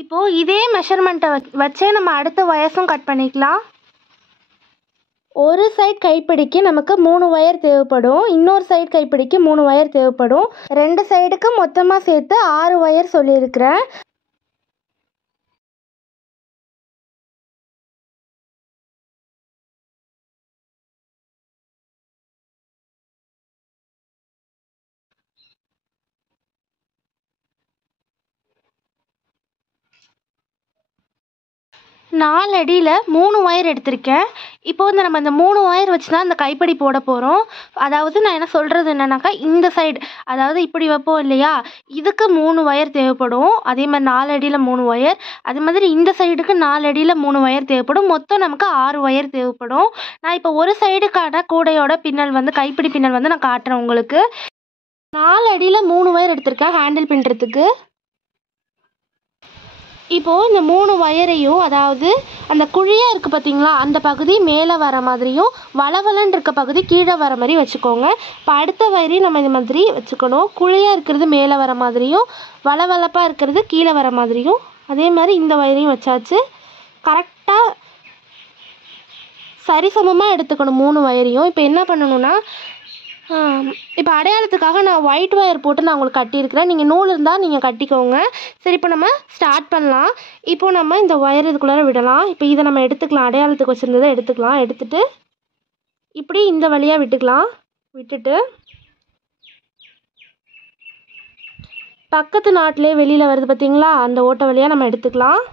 இப்போது இதே மெஷர்மெண்ட்டை வச்சே நம்ம அடுத்த ஒயர்ஸும் கட் பண்ணிக்கலாம். ஒரு சைட் கைப்பிடிக்கு நமக்கு 3 ஒயர் தேவைப்படும். இன்னொரு சைடு கைப்பிடிக்கு 3 ஒயர் தேவைப்படும். 2 சைடுக்கு மொத்தமாக சேர்த்து 6 ஒயர் சொல்லியிருக்கிறேன். நாலு அடியில் 3 ஒயர் எடுத்திருக்கேன். இப்போ வந்து நம்ம இந்த 3 ஒயர் வச்சு தான் இந்த கைப்பிடி போட போகிறோம். அதாவது நான் என்ன சொல்கிறது என்னன்னாக்கா, இந்த சைடு அதாவது இப்படி வைப்போம் இல்லையா, இதுக்கு 3 ஒயர் தேவைப்படும். அதே மாதிரி 4 அடியில் 3 ஒயர். அதே மாதிரி இந்த சைடுக்கு 4 அடியில் 3 ஒயர் தேவைப்படும். மொத்தம் நமக்கு 6 ஒயர் தேவைப்படும். நான் இப்போ ஒரு சைடுக்கான கூடையோட பின்னல் வந்து கைப்பிடி பின்னல் வந்து நான் காட்டுறேன் உங்களுக்கு. 4 அடியில் 3 ஒயர் எடுத்திருக்கேன் ஹேண்டில் பின்னுறதுக்கு. இப்போது இந்த 3 ஒயரையும், அதாவது அந்த குழியாக இருக்குது பார்த்தீங்களா, அந்த பகுதி மேலே வர மாதிரியும் வளவலன்னு இருக்க பகுதி கீழே வர மாதிரி வச்சுக்கோங்க. இப்போ அடுத்த வயரையும் நம்ம இது மாதிரி வச்சுக்கணும். குழியாக இருக்கிறது மேலே வர மாதிரியும் வளவளப்பாக இருக்கிறது கீழே வர மாதிரியும். அதே மாதிரி இந்த வயரையும் வச்சாச்சு. கரெக்டாக சரிசமமாக எடுத்துக்கணும் 3 வயரையும். இப்போ என்ன பண்ணணுன்னா, இப்போ அடையாளத்துக்காக நான் ஒயிட் ஒயர் போட்டு நான் உங்களுக்கு கட்டியிருக்கிறேன். நீங்கள் நூல் இருந்தால் நீங்கள் கட்டிக்கோங்க. சரி, இப்போ நம்ம ஸ்டார்ட் பண்ணலாம். இப்போ நம்ம இந்த ஒயர் இதுக்குள்ளார விடலாம். இப்போ இதை நம்ம எடுத்துக்கலாம். அடையாளத்துக்கு வச்சுருந்ததை எடுத்துக்கலாம். எடுத்துட்டு இப்படி இந்த வழியாக விட்டுக்கலாம். விட்டுட்டு பக்கத்து நாட்டிலே வெளியில் வருது பார்த்தீங்களா, அந்த ஓட்டை வழியாக நம்ம எடுத்துக்கலாம்.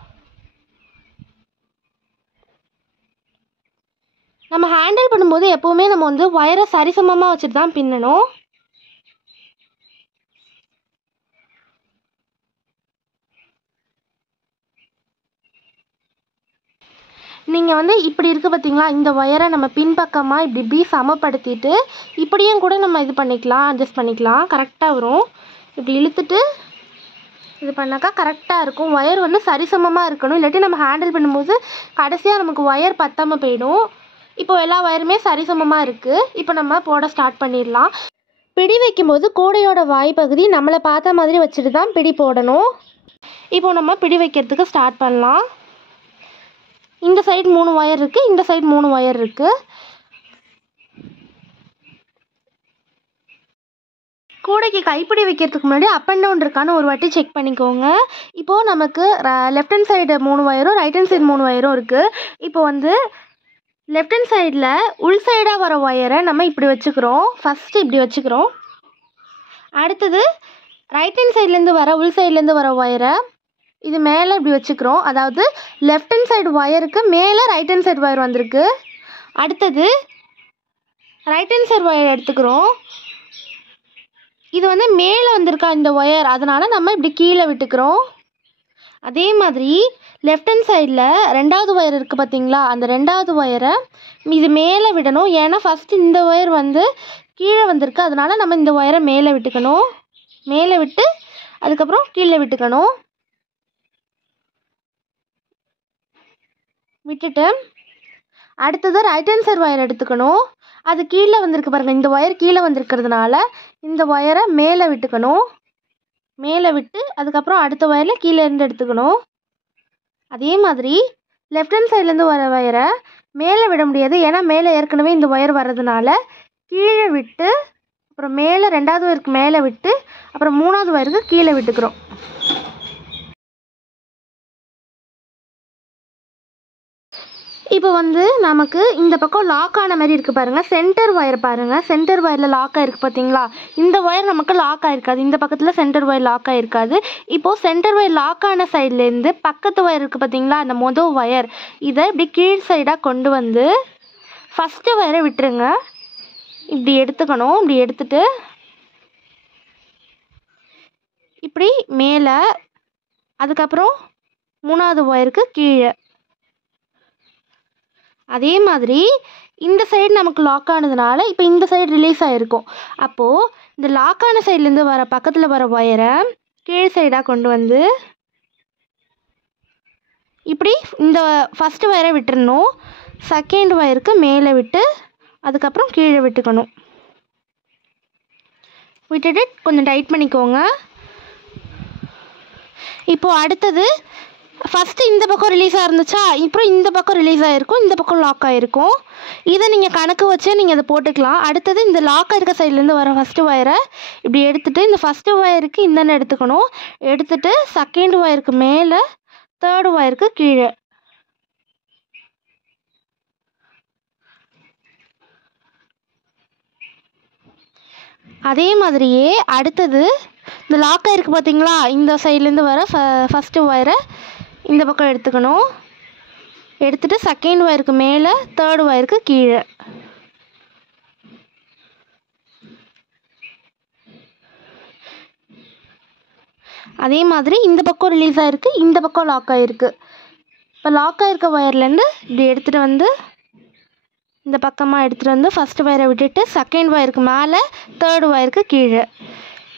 நம்ம ஹேண்டில் பண்ணும்போது எப்போவுமே நம்ம வந்து ஒயரை சரிசமமாக வச்சுட்டு தான் பின்னணும். நீங்கள் வந்து இப்படி இருக்குது பார்த்தீங்களா, இந்த ஒயரை நம்ம பின்பக்கமாக இப்படி சமப்படுத்திட்டு இப்படியும் கூட நம்ம இது பண்ணிக்கலாம், அட்ஜஸ்ட் பண்ணிக்கலாம். கரெக்டாக வரும். இப்படி இழுத்துட்டு இது பண்ணாக்கா கரெக்டாக இருக்கும். ஒயர் வந்து சரிசமமாக இருக்கணும், இல்லாட்டி நம்ம ஹேண்டில் பண்ணும்போது கடைசியாக நமக்கு ஒயர் பத்தாமல் போயிடும். இப்போ எல்லா ஒயருமே சரிசமமாக இருக்குது. இப்போ நம்ம போட ஸ்டார்ட் பண்ணிடலாம். பிடி வைக்கும்போது கூடையோட வாய்ப்பகுதி நம்மளை பார்த்த மாதிரி வச்சுட்டு தான் பிடி போடணும். இப்போ நம்ம பிடி வைக்கிறதுக்கு ஸ்டார்ட் பண்ணலாம். இந்த சைடு 3 ஒயர் இருக்குது, இந்த சைடு 3 ஒயர் இருக்குது. கூடைக்கு கைப்பிடி வைக்கிறதுக்கு முன்னாடி அப் அண்ட் டவுன் இருக்கான்னு ஒரு வாட்டி செக் பண்ணிக்கோங்க. இப்போது நமக்கு லெஃப்ட் ஹேண்ட் சைடு 3 ஒயரும் ரைட் ஹேண்ட் சைடு 3 ஒயரும் இருக்குது. இப்போ வந்து லெஃப்ட் ஹேண்ட் சைடில் உள் சைடாக வர ஒயரை நம்ம இப்படி வச்சுக்கிறோம். ஃபஸ்ட்டு இப்படி வச்சுக்கிறோம். அடுத்தது ரைட் ஹேண்ட் சைட்லேருந்து வர உள் சைட்லேருந்து வர ஒயரை இது மேலே இப்படி வச்சுக்கிறோம். அதாவது லெஃப்ட் ஹேண்ட் சைடு ஒயருக்கு மேலே ரைட் ஹேண்ட் சைடு ஒயர் வந்திருக்கு. அடுத்தது ரைட் ஹேண்ட் சைடு ஒயர் எடுத்துக்கிறோம். இது வந்து மேலே வந்திருக்கா இந்த ஒயர், அதனால் நம்ம இப்படி கீழே விட்டுக்கிறோம். அதே மாதிரி லெஃப்ட் ஹேண்ட் சைடில் 2வது ஒயர் இருக்குது பார்த்தீங்களா, அந்த 2வது ஒயரை இது மேலே விடணும். ஏன்னா ஃபஸ்ட்டு இந்த ஒயர் வந்து கீழே வந்திருக்கு, அதனால் நம்ம இந்த ஒயரை மேலே விட்டுக்கணும். மேலே விட்டு அதுக்கப்புறம் கீழே விட்டுக்கணும். விட்டுட்டு அடுத்தது ரைட் ஹேண்ட் சைடு ஒயர் எடுத்துக்கணும். அது கீழே வந்திருக்கு பாருங்கள், இந்த ஒயர் கீழே வந்திருக்கிறதுனால இந்த ஒயரை மேலே விட்டுக்கணும். மேலே விட்டு அதுக்கப்புறம் அடுத்த ஒயரில் கீழே இருந்து எடுத்துக்கணும். அதே மாதிரி லெஃப்ட் ஹேண்ட் சைட்லேருந்து வர ஒயரை மேலே விட முடியாது, ஏன்னா மேலே ஏற்கனவே இந்த ஒயர் வர்றதுனால கீழே விட்டு அப்புறம் மேலே 2வது ஒயருக்கு மேலே விட்டு அப்புறம் 3வது ஒயருக்கு கீழே விட்டுக்கிறோம். இப்போ வந்து நமக்கு இந்த பக்கம் லாக் ஆன மாதிரி இருக்குது பாருங்கள், சென்டர் ஒயர் பாருங்கள், சென்டர் ஒயரில் லாக் ஆகிருக்கு பார்த்தீங்களா? இந்த ஒயர் நமக்கு லாக் ஆகிருக்காது, இந்த பக்கத்தில் சென்டர் ஒயர் லாக் ஆகிருக்காது. இப்போது சென்டர் ஒயர் லாக் ஆன சைட்லேருந்து பக்கத்து ஒயர் இருக்குது பார்த்தீங்களா, அந்த மொதல் ஒயர், இதை இப்படி கீழ் சைடாக கொண்டு வந்து ஃபஸ்ட்டு ஒயரை விட்டுருங்க. இப்படி எடுத்துக்கணும். இப்படி எடுத்துட்டு இப்படி மேலே, அதுக்கப்புறம் 3வது ஒயருக்கு கீழே. அதே மாதிரி இந்த சைடு நமக்கு லாக் ஆனதுனால இப்போ இந்த சைடு ரிலீஸ் ஆகிருக்கும். அப்போது இந்த லாக் ஆன சைட்லேருந்து வர பக்கத்தில் வர ஒயரை கீழ் சைடாக கொண்டு வந்து இப்படி இந்த ஃபஸ்ட்டு ஒயரை விட்டுறணும். செகண்ட் ஒயருக்கு மேலே விட்டு அதுக்கப்புறம் கீழே விட்டுக்கணும். விட்டுட்டு கொஞ்சம் டைட் பண்ணிக்கோங்க. இப்போது அடுத்தது ஃபஸ்ட்டு இந்த பக்கம் ரிலீஸாக இருந்துச்சா, அப்புறம் இந்த பக்கம் ரிலீஸ் ஆகிருக்கும், இந்த பக்கம் லாக் ஆகிருக்கும். இதை நீங்கள் கணக்கு வச்சு நீங்கள் அதை போட்டுக்கலாம். அடுத்தது இந்த லாக் ஆகிருக்க சைட்லேருந்து வர ஃபஸ்ட்டு ஒயரை இப்படி எடுத்துகிட்டு இந்த ஃபஸ்ட்டு ஒயருக்கு இந்தன்னு எடுத்துக்கணும். எடுத்துகிட்டு செகண்ட் ஒயருக்கு மேலே, தேர்டு ஒயருக்கு கீழே. அதே மாதிரியே அடுத்தது இந்த லாக் ஆகிருக்கு பார்த்தீங்களா, இந்த சைட்லேருந்து வர ஃபஸ்ட்டு ஒயரை இந்த பக்கம் எடுத்துக்கணும். எடுத்துகிட்டு செகண்ட் ஒயருக்கு மேலே, தேர்டு ஒயருக்கு கீழே. அதே மாதிரி இந்த பக்கம் ரிலீஸ் ஆகிருக்கு, இந்த பக்கம் லாக் ஆகிருக்கு. இப்போ லாக் ஆகிருக்க ஒயர்லேருந்து இப்படி எடுத்துகிட்டு வந்து இந்த பக்கமாக எடுத்துகிட்டு வந்து ஃபஸ்ட்டு ஒயரை விட்டுட்டு செகண்ட் ஒயருக்கு மேலே, தேர்டு ஒயருக்கு கீழே.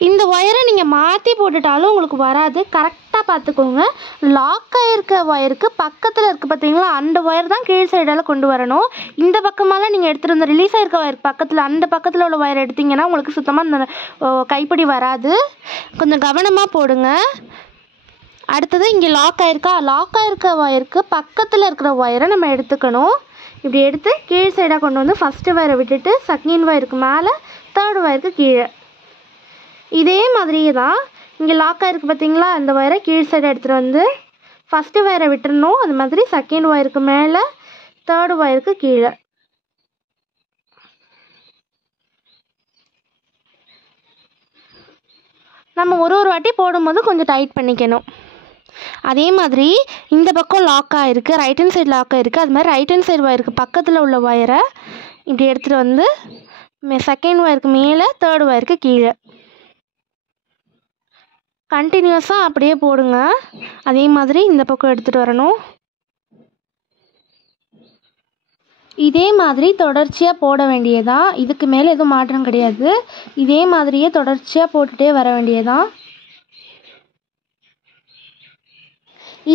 இந்த ஒயரை நீங்கள் மாற்றி போட்டுட்டாலும் உங்களுக்கு வராது. கரெக்டாக பார்த்துக்கோங்க. லாக் ஆகிருக்க ஒயருக்கு பக்கத்தில் இருக்குது பார்த்தீங்களா, அந்த ஒயர் தான் கீழ் சைடால் கொண்டு வரணும். இந்த பக்கமாலாம் நீங்கள் எடுத்துகிட்டு வந்து ரிலீஸ் ஆகிருக்க ஒயர் பக்கத்தில், அந்த பக்கத்தில் உள்ள ஒயர் எடுத்திங்கன்னா உங்களுக்கு சுத்தமாக இந்த கைப்பிடி வராது. கொஞ்சம் கவனமாக போடுங்க. அடுத்தது இங்கே லாக் ஆகிருக்கா, லாக் ஆகிருக்க ஒயருக்கு பக்கத்தில் இருக்கிற ஒயரை நம்ம எடுத்துக்கணும். இப்படி எடுத்து கீழ் சைடாக கொண்டு வந்து ஃபஸ்ட்டு ஒயரை விட்டுட்டு செகண்ட் ஒயருக்கு மேலே, தேர்டு ஒயருக்கு கீழே. இதே மாதிரியே தான் இங்கே லாக் ஆகிருக்கு பார்த்தீங்களா, இந்த ஒயரை கீழ் சைடை எடுத்துகிட்டு வந்து ஃபஸ்ட்டு ஒயரை விட்டுறணும். அது மாதிரி செகண்ட் ஒயருக்கு மேலே, தேர்டு ஒயருக்கு கீழே. நம்ம ஒரு வாட்டி போடும்போது கொஞ்சம் டைட் பண்ணிக்கணும். அதே மாதிரி இந்த பக்கம் லாக் ஆகிருக்கு, ரைட் ஹேண்ட் சைடு லாக் ஆகிருக்கு. அது மாதிரி ரைட் ஹேண்ட் சைடு ஒயருக்கு பக்கத்தில் உள்ள ஒயரை இப்படி எடுத்துகிட்டு வந்து செகண்ட் ஒயருக்கு மேலே, தேர்டு ஒயருக்கு கீழே. கண்டினியூஸாக அப்படியே போடுங்க. அதே மாதிரி இந்த பக்கம் எடுத்துகிட்டு வரணும். இதே மாதிரி தொடர்ச்சியாக போட வேண்டியதான். இதுக்கு மேலே எதுவும் மாற்றம் கிடையாது. இதே மாதிரியே தொடர்ச்சியாக போட்டுகிட்டே வர வேண்டியதான்.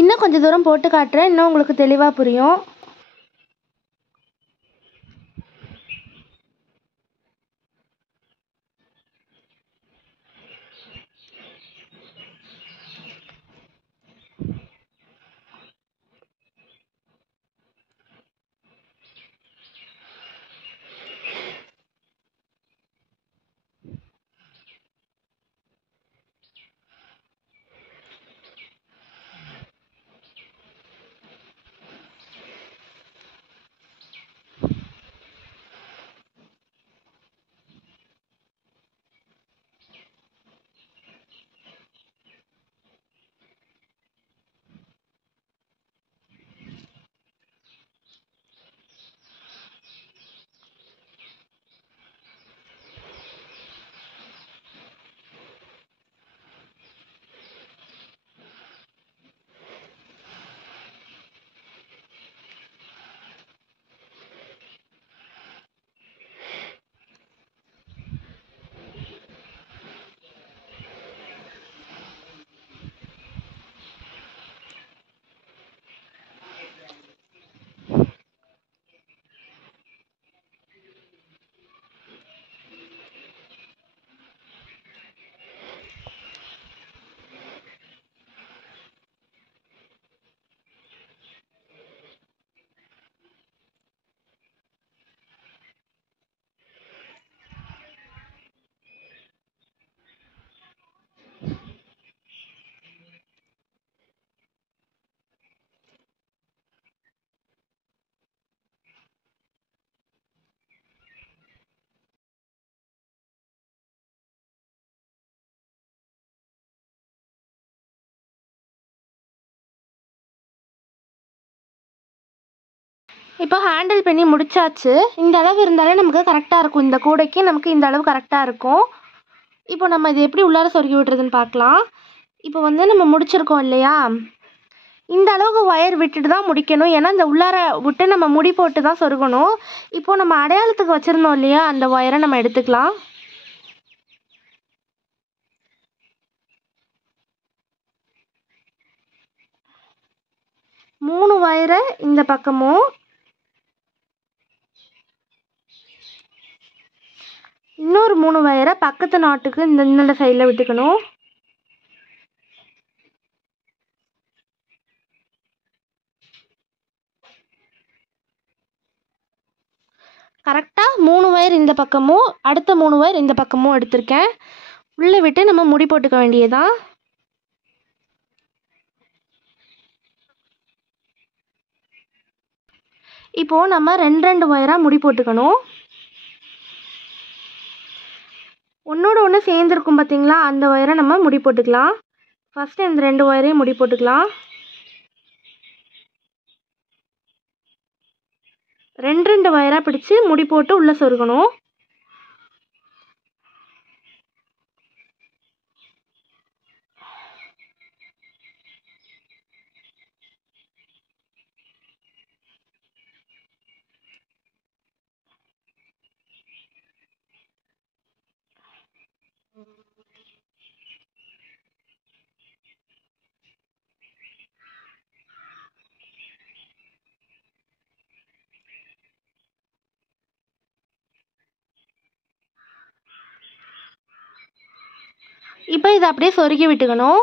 இன்னும் கொஞ்சம் தூரம் போட்டு காட்டுறேன், இன்னும் உங்களுக்கு தெளிவாக புரியும். இப்போ ஹேண்டில் பண்ணி முடிச்சாச்சு. இந்த அளவு இருந்தாலே நமக்கு கரெக்டாக இருக்கும். இந்த கூடைக்கு நமக்கு இந்த அளவு கரெக்டாக இருக்கும். இப்போ நம்ம இது எப்படி உள்ளார சொருகி விட்டுறதுன்னு பார்க்கலாம். இப்போ வந்து நம்ம முடிச்சிருக்கோம் இல்லையா, இந்த அளவுக்கு ஒயர் விட்டுட்டு தான் முடிக்கணும். ஏன்னா இந்த உள்ளார விட்டு நம்ம முடி போட்டு தான் சொருகணும். இப்போது நம்ம அடையாளத்துக்கு வச்சுருந்தோம் இல்லையா, அந்த ஒயரை நம்ம எடுத்துக்கலாம். மூணு ஒயரை இந்த பக்கமும், இன்னொரு 3 ஒயரை பக்கத்து நாட்டுக்கு இந்த சைடில் விட்டுக்கணும். கரெக்டாக 3 ஒயர் இந்த பக்கமும் அடுத்த 3 ஒயர் இந்த பக்கமும் எடுத்திருக்கேன். உள்ளே விட்டு நம்ம முடி போட்டுக்க வேண்டியதான். இப்போது நம்ம 2 ஒயராக முடி போட்டுக்கணும். ஒன்றோட ஒன்று சேர்ந்துருக்கும் பார்த்தீங்களா, அந்த ஒயரை நம்ம முடி போட்டுக்கலாம். ஃபஸ்ட்டு இந்த 2 ஒயரையும் முடி போட்டுக்கலாம். 2 ஒயராக பிடிச்சி முடி போட்டு உள்ளே சொருகணும். இப்போ இதை அப்படியே சொருகி விட்டுக்கணும்.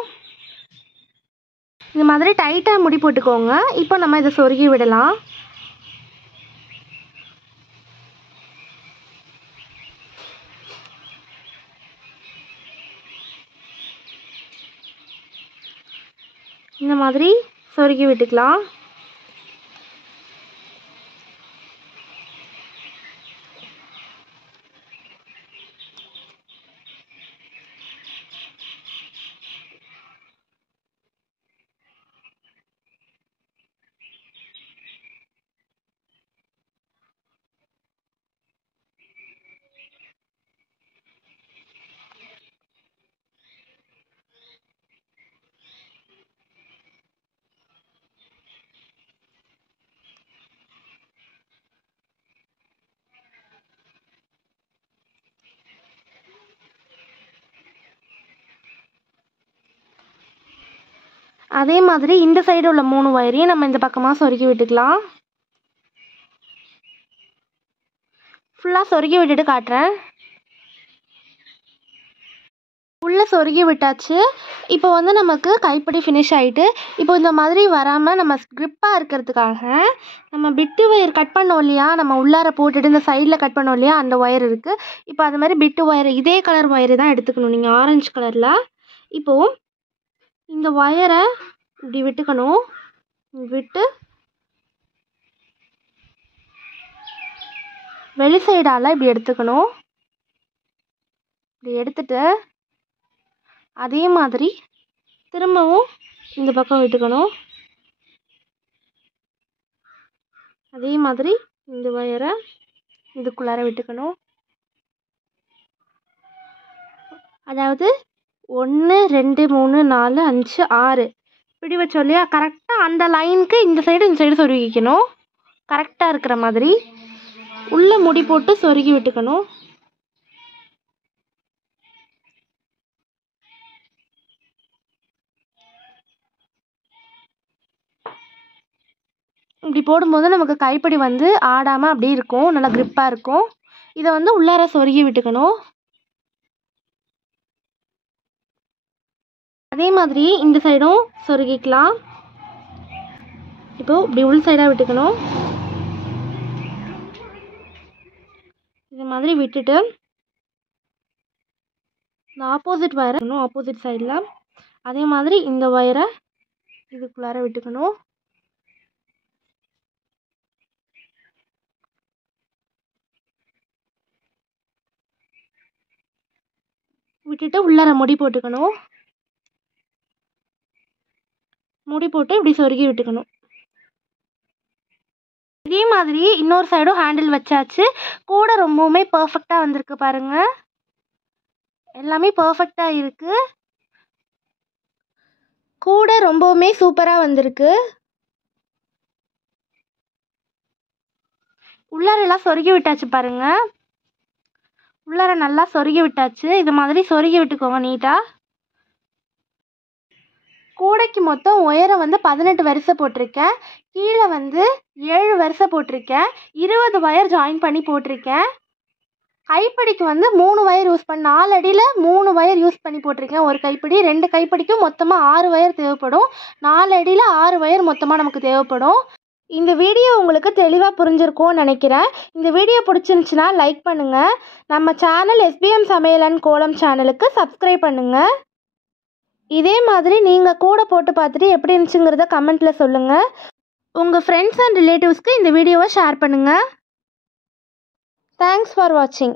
இந்த மாதிரி டைட்டாக முடி போட்டுக்கோங்க. இப்போ நம்ம இதை சொருகி விடலாம். இந்த மாதிரி சொருகி விட்டுக்கலாம். அதே மாதிரி இந்த சைடு உள்ள 3 ஒயரையும் நம்ம இந்த பக்கமாக சொருகி விட்டுக்கலாம். ஃபுல்லாக சொருகி விட்டுட்டு காட்டுறேன். உள்ளே சொருகி விட்டாச்சு. இப்போ வந்து நமக்கு கைப்பிடி ஃபினிஷ் ஆகிட்டு. இப்போ இந்த மாதிரி வராமல் நம்ம க்ரிப்பாக இருக்கிறதுக்காக நம்ம பிட்டு ஒயர் கட் பண்ணோம் இல்லையா, நம்ம உள்ளார போட்டுட்டு இந்த சைடில் கட் பண்ணோம் இல்லையா, அந்த ஒயர் இருக்குது. இப்போ அது மாதிரி பிட்டு ஒயர் இதே கலர் ஒயரு தான் எடுத்துக்கணும் நீங்கள், ஆரஞ்சு கலரில். இப்போது இந்த ஒயரை இப்படி விட்டுக்கணும். விட்டு வெளி சைடால் இப்படி எடுத்துக்கணும். இப்படி எடுத்துட்டு அதே மாதிரி திரும்பவும் இந்த பக்கம் விட்டுக்கணும். அதே மாதிரி இந்த ஒயரை இதுக்குள்ளார விட்டுக்கணும். அதாவது 1 2 3 4 5 6 பிடி வச்சோம் இல்லையா, கரெக்டாக அந்த லைனுக்கு இந்த சைடு சொருகிக்கணும். கரெக்டாக இருக்கிற மாதிரி உள்ளே முடி போட்டு சொருகி விட்டுக்கணும். இப்படி போடும்போது நமக்கு கைப்பிடி வந்து ஆடாமல் அப்படியே இருக்கும், நல்லா க்ரிப்பாக இருக்கும். இதை வந்து உள்ளார சொருகி விட்டுக்கணும். அதே மாதிரி இந்த சைடும் சொருகிக்கலாம். இப்போது இப்படி உள் சைடாக விட்டுக்கணும். இது மாதிரி விட்டுட்டு இந்த ஆப்போசிட் ஒயரை ஆப்போசிட் சைடில் அதே மாதிரி இந்த ஒயரை இதுக்குள்ளார விட்டுக்கணும். விட்டுட்டு உள்ளார முடி போட்டுக்கணும். முடி போட்டு இப்படி சொருகி விட்டுக்கணும். இதே மாதிரி இன்னொரு சைடும் ஹேண்டில் வச்சாச்சு. கூட ரொம்பவுமே பர்ஃபெக்டாக வந்திருக்கு பாருங்கள். எல்லாமே பர்ஃபெக்டாக இருக்குது. கூட ரொம்பவுமே சூப்பராக வந்திருக்கு. உள்ளாரெல்லாம் சொருகி விட்டாச்சு பாருங்கள். உள்ளார நல்லா சொருகி விட்டாச்சு. இது மாதிரி சொருகி விட்டுக்கோங்க நீட்டாக. கூடைக்கு மொத்தம் உயரம் 18 வரிசை போட்டிருக்கேன். கீழே 7 வரிசை போட்டிருக்கேன். 20 வயர் ஜாயின் பண்ணி போட்டிருக்கேன். கைப்பிடிக்கு 3 வயர் யூஸ் பண்ணி 4 அடியில் 3 வயர் யூஸ் பண்ணி போட்டிருக்கேன். ஒரு கைப்பிடி 2 கைப்பிடிக்கும் மொத்தமாக 6 வயர் தேவைப்படும். 4 அடியில் 6 வயர் மொத்தமாக நமக்கு தேவைப்படும். இந்த வீடியோ உங்களுக்கு தெளிவாக புரிஞ்சிருக்கும்னு நினைக்கிறேன். இந்த வீடியோ பிடிச்சிருந்துச்சுன்னா லைக் பண்ணுங்கள். நம்ம சேனல் SBM சமையல் அண்ட் கோலம் சேனலுக்கு சப்ஸ்கிரைப் பண்ணுங்கள். இதே மாதிரி நீங்கள் கூட போட்டு பார்த்துட்டு எப்படி இருந்துச்சுங்கிறத கமெண்ட்டில் சொல்லுங்கள். உங்கள் ஃப்ரெண்ட்ஸ் அண்ட் ரிலேட்டிவ்ஸ்க்கு இந்த வீடியோவை ஷேர் பண்ணுங்கள். தேங்க்ஸ் ஃபார் வாட்சிங்.